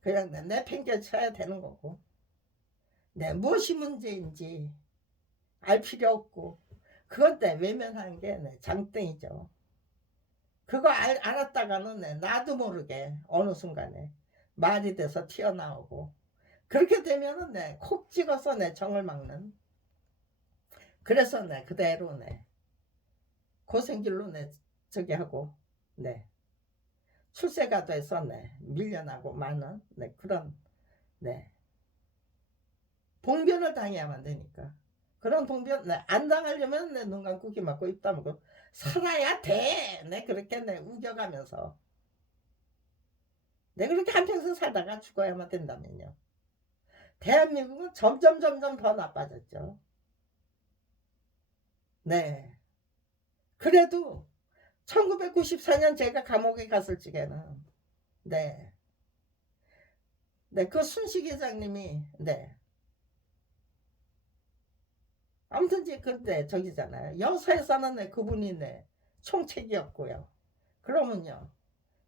그냥 네, 내팽개쳐야 되는 거고 네, 무엇이 문제인지 알 필요 없고 그것 때 외면하는 게 네, 장땡이죠. 그거 알았다가는 네, 나도 모르게 어느 순간에 말이 돼서 튀어나오고 그렇게 되면은 네, 콕 찍어서 내 정을 막는. 그래서 네, 그대로 네, 고생길로 네, 저기 하고 네, 출세가 돼서 네, 밀려나고 마는 네, 그런 네, 봉변을 당해야만 되니까. 그런 봉변 네, 안 당하려면 네, 눈 감고 귀 막고 입 다물고 살아야 돼. 네, 그렇게 네, 우겨가면서 네, 그렇게 한평생 살다가 죽어야만 된다면요. 대한민국은 점점 더 나빠졌죠. 네. 그래도 1994년 제가 감옥에 갔을 적에는 네, 네, 그 순식 회장님이 네, 아무튼 이제 그때 저기잖아요. 여사에서는 네, 그분이 네, 총책이었고요. 그러면요,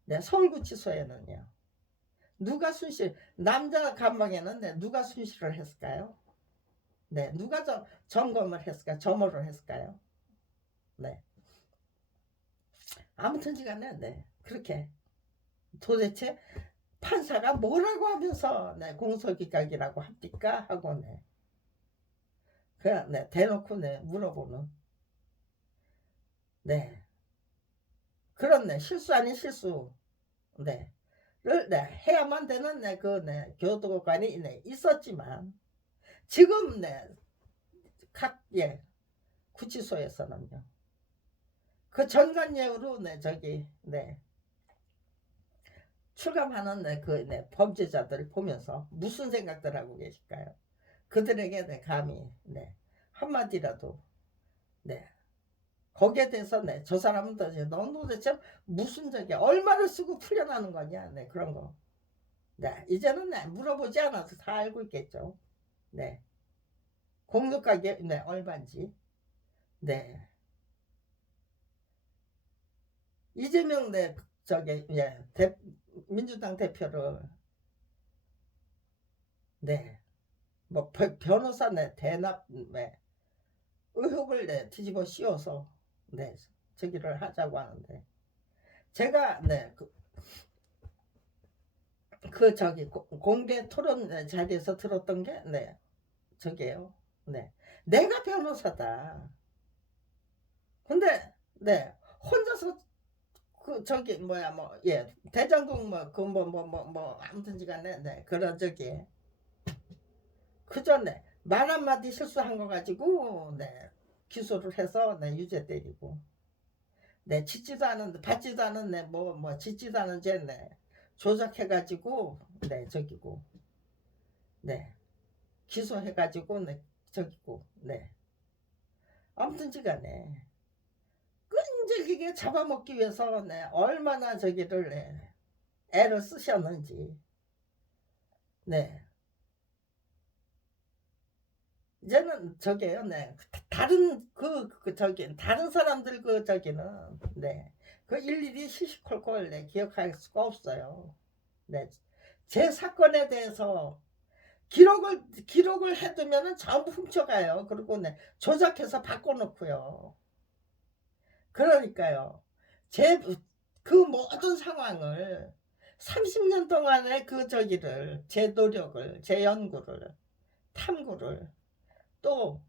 네, 서울구치소에는요, 누가 순실 남자 감방에는 네, 누가 순실을 했을까요? 네, 누가 점검을 했을까? 점호를 했을까요? 네, 아무튼 지간에 네, 그렇게 도대체 판사가 뭐라고 하면서 네, 공소기각이라고 합니까? 하고 네. 그냥 네, 대놓고 네, 물어보는 네, 그런 네, 실수 아닌 실수 네, 를 네, 해야만 되는 네, 그 네, 교도관이 네, 있었지만 지금 네, 각 예, 구치소에서는요. 그 전관예우로 네, 저기 네, 출감하는 네, 그 네, 범죄자들을 보면서 무슨 생각들 하고 계실까요? 그들에게 네, 감히 네, 한마디라도 네, 거기에 대해서 네, 저 사람은 도대체 넌 도대체 무슨 적이 얼마를 쓰고 풀려나는 거냐 네, 그런 거. 네, 이제는 네, 물어보지 않아서 다 알고 있겠죠. 네, 공급가게 네, 얼마인지. 네, 이재명 네, 저기 예, 민주당 대표를 네, 뭐 변호사 네, 대납 네, 의혹을 네, 뒤집어 씌워서 네, 저기를 하자고 하는데 제가 네, 그 저기 공개 토론 자리에서 들었던 게 네, 저게요. 네, 내가 변호사다. 근데 네, 혼자서 그 저기 뭐야 뭐 예 대장동 뭐 그 뭐 아무튼지간에 네 그런 저기 그 전에 말 한마디 실수한 거 가지고 네 기소를 해서 네 유죄 때리고 네 짓지도 않은 받지도 않은 네뭐 짓지도 않은 죄네 조작해가지고 네 저기고 네 기소해가지고 네 저기고 네 아무튼지간에 끈질기게 잡아먹기 위해서 네 얼마나 저기를 네 애를 쓰셨는지 네 이제는 저게요 네 다른 저기 다른 사람들 그 저기는 네 그 일일이 시시콜콜 네 기억할 수가 없어요. 네 제 사건에 대해서 기록을 해두면은 전부 훔쳐가요. 그리고 네, 조작해서 바꿔놓고요. 그러니까요. 제 그 모든 상황을 30년 동안의 그 저기를, 제 노력을, 제 연구를, 탐구를 또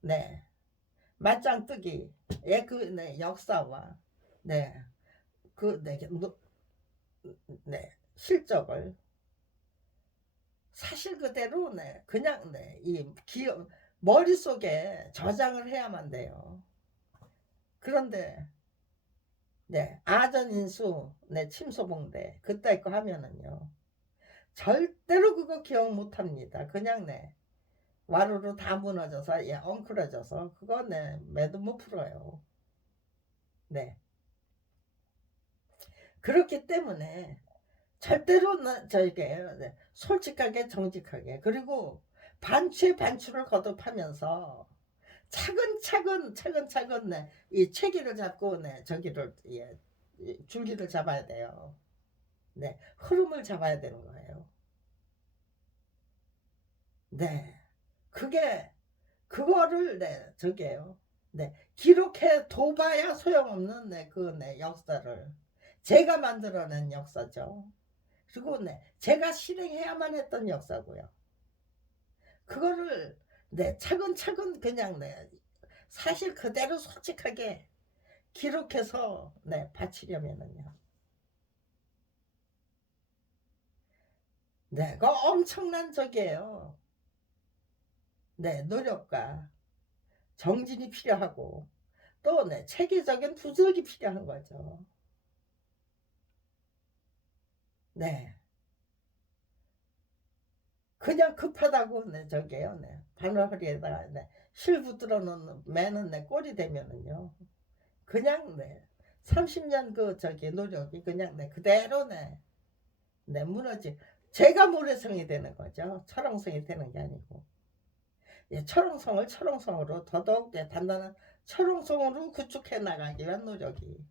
네, 맞짱 뜨기, 예, 그 네, 역사와 네, 그 네, 네, 실적을 사실 그대로 네, 그냥 네, 이 기억 머릿속에 저장을 해야만 돼요. 그런데 네, 아전인수, 네, 침소봉대 그따위 거 하면은요 절대로 그거 기억 못합니다. 그냥 네, 와르르 다 무너져서 예, 엉클어져서 그거 네, 매도 못 풀어요. 네, 그렇기 때문에 절대로 저에게 네, 솔직하게 정직하게 그리고 반추에 반추를 거듭하면서 차근차근 네, 이 체기를 잡고 네, 저기를 예, 줄기를 잡아야 돼요. 네, 흐름을 잡아야 되는 거예요. 네, 그게 그거를 네, 저게요. 네, 기록해 둬봐야 소용없는 네, 그 네, 역사를 제가 만들어낸 역사죠. 그리고 네, 제가 실행해야만 했던 역사고요. 그거를 네, 차근차근 그냥 네, 사실 그대로 솔직하게 기록해서 네, 바치려면은요. 네, 그 엄청난 적이에요. 네, 노력과 정진이 필요하고 또 네, 체계적인 부적이 필요한 거죠. 네, 그냥 급하다고 네, 저게요. 네, 바늘 허리에다가 네, 실 붙들어 놓는 매는 네, 꼴이 되면은요. 그냥 네, 30년 그 저기 노력이 그냥 네, 그대로 네, 네 무너지. 제가 모래성이 되는 거죠. 철옹성이 되는 게 아니고. 예, 철옹성을 철옹성으로 더더욱 네, 단단한 철옹성으로 구축해 나가기 위한 노력이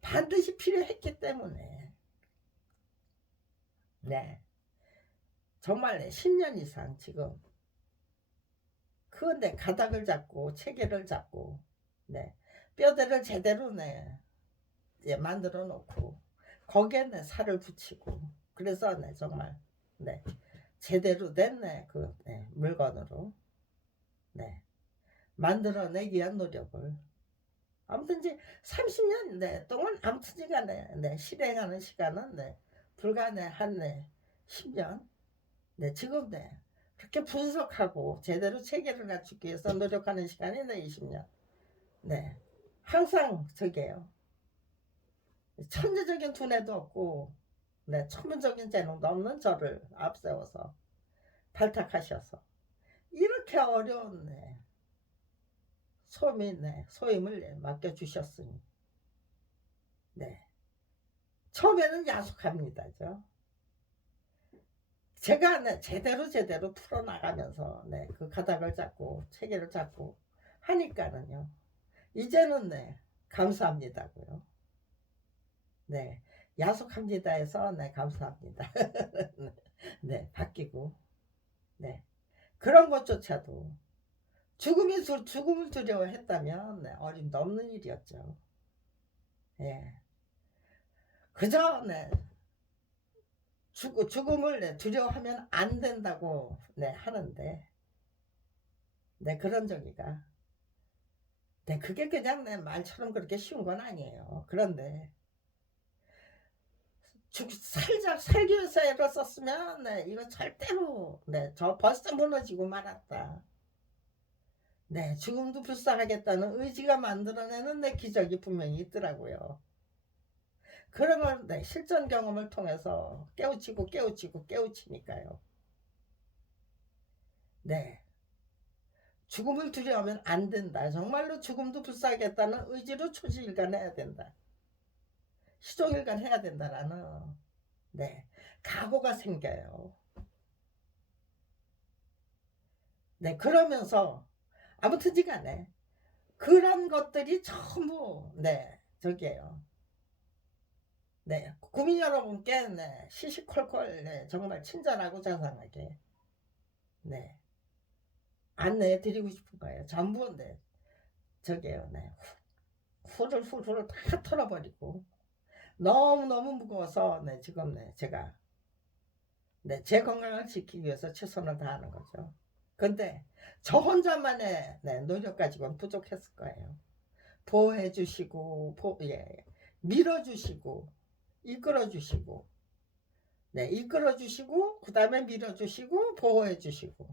반드시 필요했기 때문에 네 정말 네, 10년 이상 지금 그건데 가닥을 잡고 체계를 잡고 네 뼈대를 제대로 네 예, 만들어 놓고 거기에 네, 살을 붙이고 그래서 네 정말 네 제대로 된 네, 그 네, 물건으로 네 만들어내기 위한 노력을 아무튼 이제 30년 네, 동안 아무튼 간에 네, 실행하는 시간은 네, 불과 네, 한 네, 10년 네, 지금 네, 그렇게 분석하고 제대로 체계를 갖추기 위해서 노력하는 시간이 네, 20년 네, 항상 저게요 천재적인 두뇌도 없고 네, 천문적인 재능도 없는 저를 앞세워서 발탁하셔서 이렇게 어려운 네, 소임을 네, 맡겨주셨으니 네, 처음에는 야속합니다죠. 제가 네, 제대로 풀어나가면서 네, 그 가닥을 잡고 체계를 잡고 하니까는요. 이제는 네, 감사합니다고요. 네, 야속합니다 해서 네, 감사합니다. 네, 바뀌고 네, 그런 것조차도 죽음을 두려워했다면 네, 어림도 없는 일이었죠. 예, 그저 네, 죽음을 네, 두려워하면 안 된다고 네, 하는데 네, 그런 저기가 네, 그게 그냥 내 말처럼 그렇게 쉬운 건 아니에요. 그런데 살기 위해서 애를 썼으면 네, 이거 절대로 네, 저 벌써 무너지고 말았다. 네, 죽음도 불사하겠다는 의지가 만들어내는 내 기적이 분명히 있더라고요. 그런 걸 네, 실전 경험을 통해서 깨우치니까요. 네, 죽음을 두려워하면 안 된다. 정말로 죽음도 불사하겠다는 의지로 초지일관해야 된다. 시종일관 해야 된다라는 네 각오가 생겨요. 네 그러면서 아무튼지 간에 그런 것들이 전부 네 저기에요. 네, 국민 여러분께 네, 시시콜콜 네, 정말 친절하고 자상하게 네, 안내해 드리고 싶은 거예요. 전부 네, 저게요. 네, 후를 훌훌 다 털어버리고 너무너무 무거워서 네, 지금 네, 제가 네, 제 건강을 지키기 위해서 최선을 다하는 거죠. 근데 저 혼자만의 네, 노력 가지고는 부족했을 거예요. 보호해 주시고 예, 밀어 주시고 이끌어 주시고 네, 이끌어 주시고 그다음에 밀어 주시고 보호해 주시고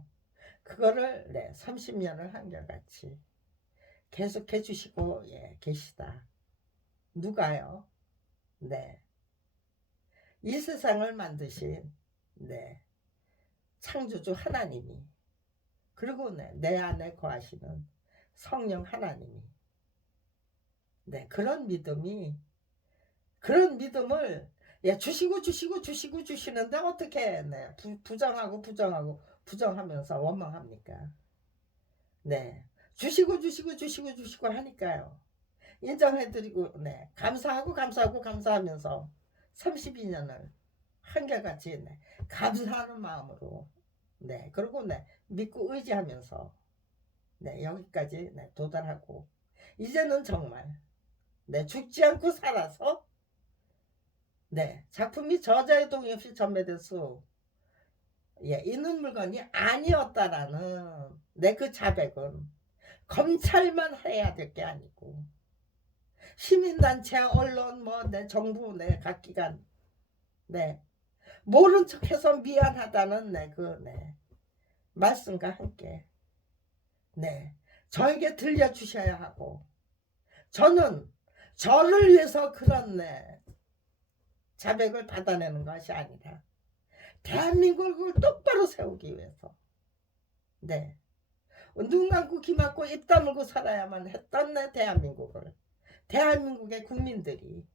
그거를 네, 30년을 한결같이 계속해 주시고 예, 계시다. 누가요? 네. 이 세상을 만드신 네, 창조주 하나님이 그리고 네, 내 안에 거하시는 성령 하나님이 네, 그런 믿음을 예, 주시고 주시는데 어떻게 네, 부정하면서 원망합니까? 네. 주시고 하니까요. 인정해드리고 네, 감사하면서 32년을 한결같이 네, 감사하는 마음으로 네, 그리고 네, 믿고 의지하면서 네, 여기까지 네, 도달하고 이제는 정말 네, 죽지 않고 살아서 네, 작품이 저자의 동의 없이 전매될 수 예, 있는 물건이 아니었다라는 내 그 자백은 검찰만 해야 될 게 아니고 시민단체, 언론, 뭐, 내 정부, 내 각 기관, 네, 모른 척해서 미안하다는 네, 말씀과 함께, 네, 저에게 들려주셔야 하고, 저는 저를 위해서 그런 네, 자백을 받아내는 것이 아니라, 대한민국을 똑바로 세우기 위해서, 네, 눈 감고 귀 막고 입 다물고 살아야만 했던 내 대한민국을, 대한민국의 국민들이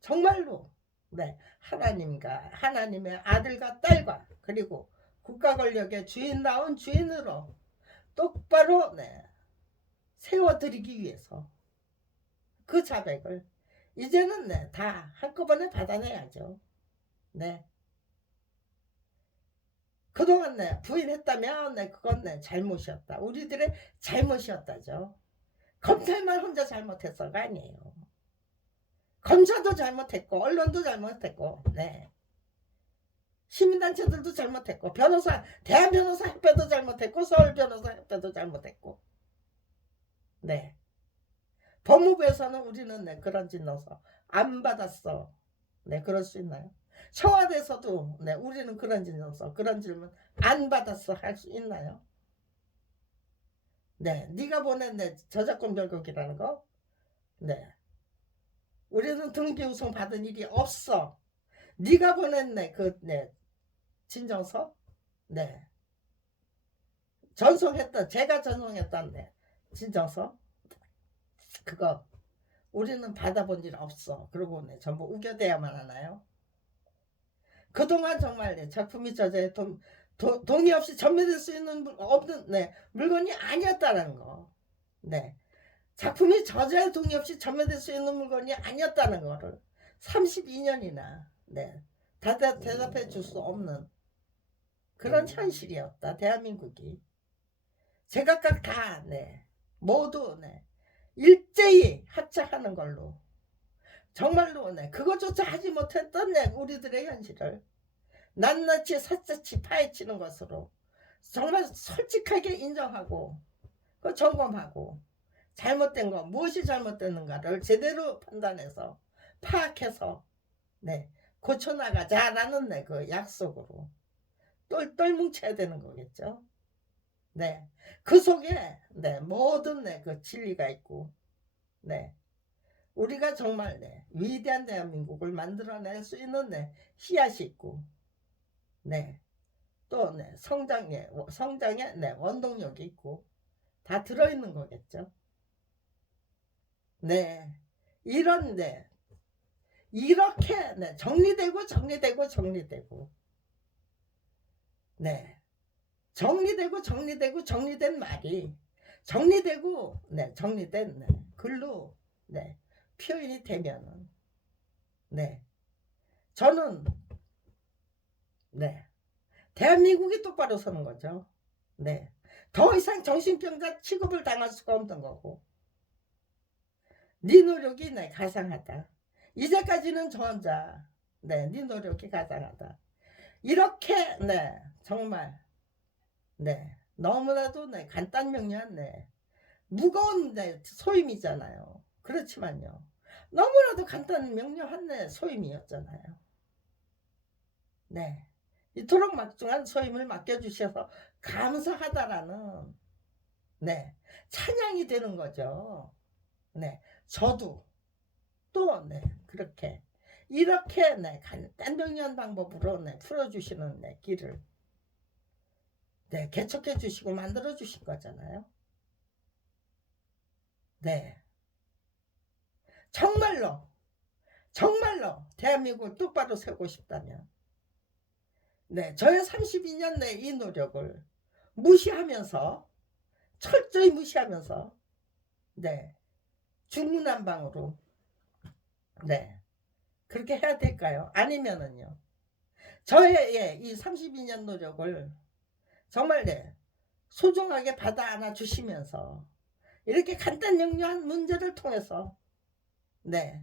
정말로 네, 하나님의 아들과 딸과 그리고 국가 권력의 주인다운 주인으로 똑바로 네, 세워드리기 위해서 그 자백을 이제는 네, 다 한꺼번에 받아내야죠. 네. 그동안 네, 부인했다면 네, 그건 네, 잘못이었다. 우리들의 잘못이었다죠. 검찰만 혼자 잘못했어가 아니에요. 검사도 잘못했고 언론도 잘못했고 네. 시민단체들도 잘못했고 대한 변호사 협회도 잘못했고 서울 변호사 협회도 잘못했고 네 법무부에서는 우리는 네 그런 짓 넣어서 안 받았어. 네 그럴 수 있나요? 청와대에서도 네 우리는 그런 짓 넣어서 그런 질문 안 받았어 할 수 있나요? 네 네가 보낸 네 저작권 결국이라는 거 네 우리는 등기 우송 받은 일이 없어. 네가 보낸 네 진정서 네 제가 전송했던데 진정서 그거 우리는 받아본 일 없어. 그러고 네, 전부 우겨대야만 하나요? 그동안 정말 네, 작품이 저자의 동의 없이 전매될 수 있는 없는 네, 물건이 아니었다는 거. 네. 작품이 저자의 동의 없이 전매될 수 있는 물건이 아니었다는 거를 32년이나 네, 대답해 줄 수 없는 그런 현실이었다. 대한민국이. 제각각 다 네, 모두 네, 일제히 합작하는 걸로 정말로 네, 그것조차 하지 못했던 네, 우리들의 현실을 낱낱이 샅샅이 파헤치는 것으로 정말 솔직하게 인정하고 그 점검하고 잘못된 거 무엇이 잘못됐는가를 제대로 판단해서 파악해서 네, 고쳐나가자라는 네, 그 약속으로 똘똘 뭉쳐야 되는 거겠죠. 네, 그 속에 네, 모든 네, 그 진리가 있고 네, 우리가 정말 네, 위대한 대한민국을 만들어낼 수 있는 네, 씨앗이 있고 네, 또 네, 성장의 네, 원동력이 있고 다 들어있는 거겠죠. 네, 이런 네, 이렇게 네, 정리되고 네, 정리된 말이 정리된 네, 글로 네, 표현이 되면은 네. 저는 네. 대한민국이 똑바로 서는 거죠. 네. 더 이상 정신병자 취급을 당할 수가 없는 거고. 네 노력이 네 가상하다. 이제까지는 저 혼자 네 노력이 가상하다. 이렇게 네 정말 네 너무나도 네 간단 명료한 네 무거운 네 소임이잖아요. 그렇지만요. 너무나도 간단 명료한 네 소임이었잖아요. 네. 이토록 막중한 소임을 맡겨주셔서 감사하다라는 네 찬양이 되는 거죠. 네. 저도 또 네 그렇게 이렇게 네 간단 명료한 방법으로 네 풀어주시는 네 길을 네 개척해 주시고 만들어 주신 거잖아요. 네. 정말로 대한민국을 똑바로 세우고 싶다면 네 저의 32년 내 이 노력을 무시하면서 철저히 무시하면서 네 중구난방으로 네 그렇게 해야 될까요? 아니면은요 저의 이 32년 노력을 정말 네 소중하게 받아 안아 주시면서 이렇게 간단 명료한 문제를 통해서 네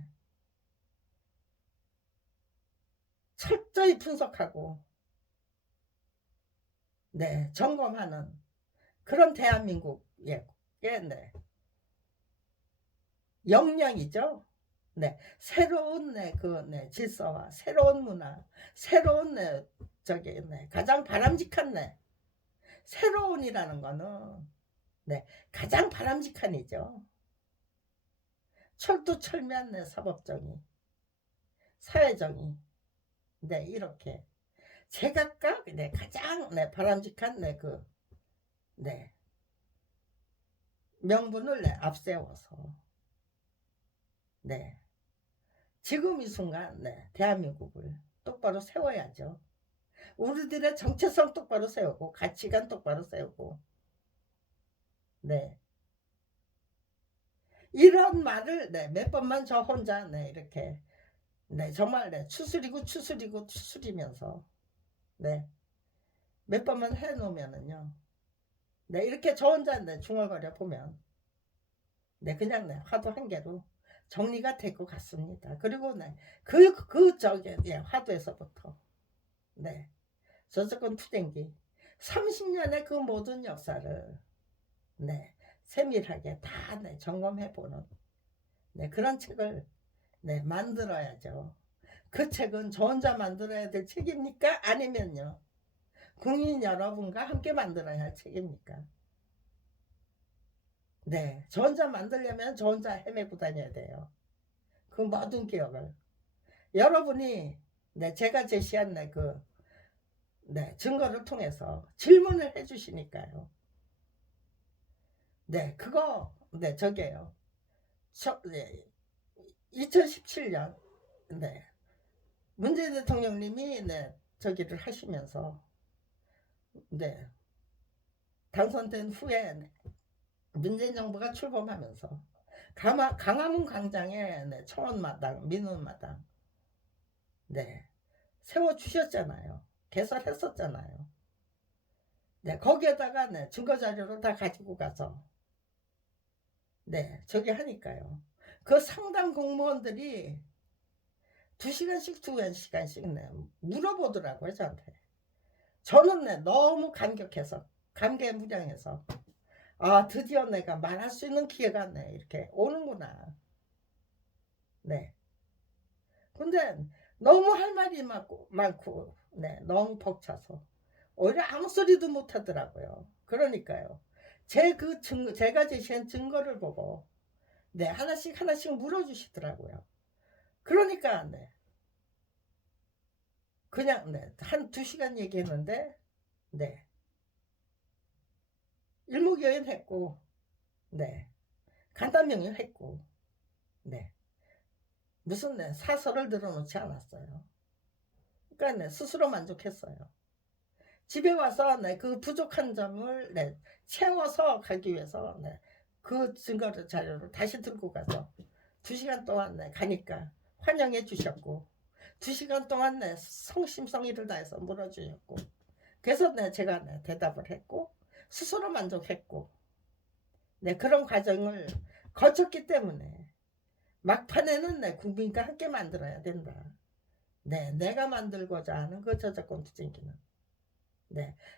철저히 분석하고 네 점검하는 그런 대한민국의 네 역량이죠. 네 새로운 네 질서와 새로운 문화, 새로운 네 가장 바람직한 새로운이라는 거는 네 가장 바람직한 이죠. 철두철미한 사법정의, 사회정의 네 이렇게 제각각 가장 바람직한 명분을 앞세워서 네 지금 이 순간 대한민국을 똑바로 세워야죠. 우리들의 정체성 똑바로 세우고 가치관 똑바로 세우고 네 이런 말을 몇 번만 저 혼자 이렇게 정말 추스리면서 몇 번만 해놓으면은요 이렇게 저 혼자 중얼거려 보면 그냥 화두 한 개로 정리가 될 것 같습니다. 그리고 화두에서부터 저작권 투쟁기 30년의 그 모든 역사를 세밀하게 다 점검해보는 그런 책을 만들어야죠. 그 책은 저 혼자 만들어야 될 책입니까? 아니면요 국민 여러분과 함께 만들어야 할 책입니까? 저 혼자 만들려면 저 혼자 헤매고 다녀야 돼요. 그 모든 기억을 여러분이 제가 제시한 증거를 통해서 질문을 해주시니까요. 그거 저게요. 2017년 문재인 대통령님이 저기를 하시면서 당선된 후에 문재인 정부가 출범하면서 강화문 광장에 청원마당, 민원마당 세워주셨잖아요. 개설했었잖아요. 거기에다가 증거자료를 다 가지고 가서 저기 하니까요. 그 상당 공무원들이 2시간씩 물어보더라고요, 저한테. 저는 너무 감격해서, 감개무량해서, 아, 드디어 내가 말할 수 있는 기회가 이렇게 오는구나. 근데 너무 할 말이 많고, 너무 벅차서, 오히려 아무 소리도 못 하더라고요. 그러니까요. 제가 제시한 증거를 보고, 하나씩 물어주시더라고요. 그러니까, 그냥, 한 2시간 얘기했는데, 일목요연했고, 간단명료했고, 무슨 사설을 늘어놓지 않았어요. 그러니까 스스로 만족했어요. 집에 와서 그 부족한 점을 채워서 가기 위해서 그 증거 자료를 다시 들고 가서 2시간 동안 가니까 환영해 주셨고 2시간 동안 내 성심성의를 다해서 물어주셨고 그래서 제가 대답을 했고 스스로 만족했고 그런 과정을 거쳤기 때문에 막판에는 국민과 함께 만들어야 된다. 내가 만들고자 하는 그 저작권 투쟁기는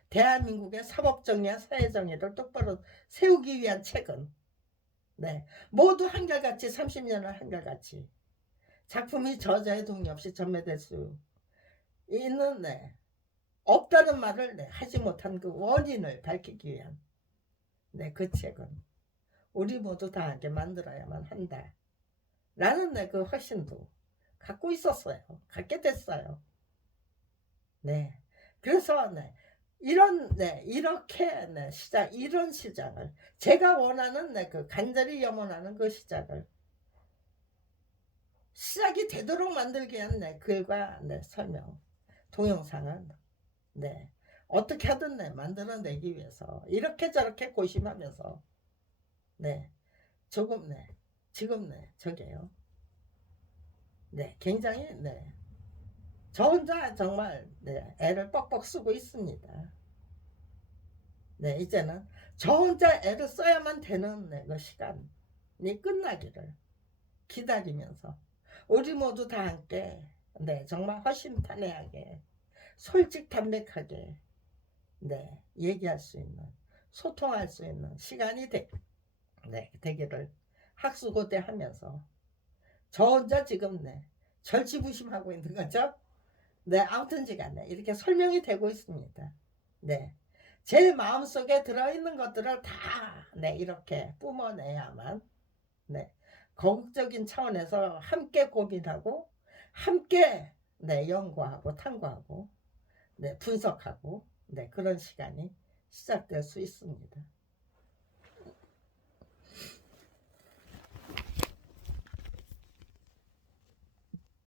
대한민국의 사법정의와 사회정의를 똑바로 세우기 위한 책은 모두 한결같이 30년을 한결같이 작품이 저자의 동의 없이 전매될 수 있는 없다는 말을 하지 못한 그 원인을 밝히기 위한 그 책은 우리 모두 다 함께 만들어야만 한다 라는 그 확신도 갖고 있었어요. 갖게 됐어요. 그래서 이렇게 이런 시작을 제가 원하는 그 간절히 염원하는 그 시작이 되도록 만들기 위한 글과 설명 동영상은 어떻게 하든 만들어내기 위해서 이렇게 저렇게 고심하면서 조금 지금 저게요. 굉장히 저 혼자 정말 애를 뻑뻑 쓰고 있습니다. 이제는 저 혼자 애를 써야만 되는 그 시간이 끝나기를 기다리면서 우리 모두 다 함께 정말 허심탄회하게 솔직담백하게 얘기할 수 있는 소통할 수 있는 시간이 되기를 학수고대하면서 저 혼자 지금 절치부심하고 있는 거죠. 아무튼 제가 이렇게 설명이 되고 있습니다. 제 마음속에 들어있는 것들을 다 이렇게 뿜어내야만 거국적인 차원에서 함께 고민하고 함께 연구하고 탐구하고 분석하고 그런 시간이 시작될 수 있습니다.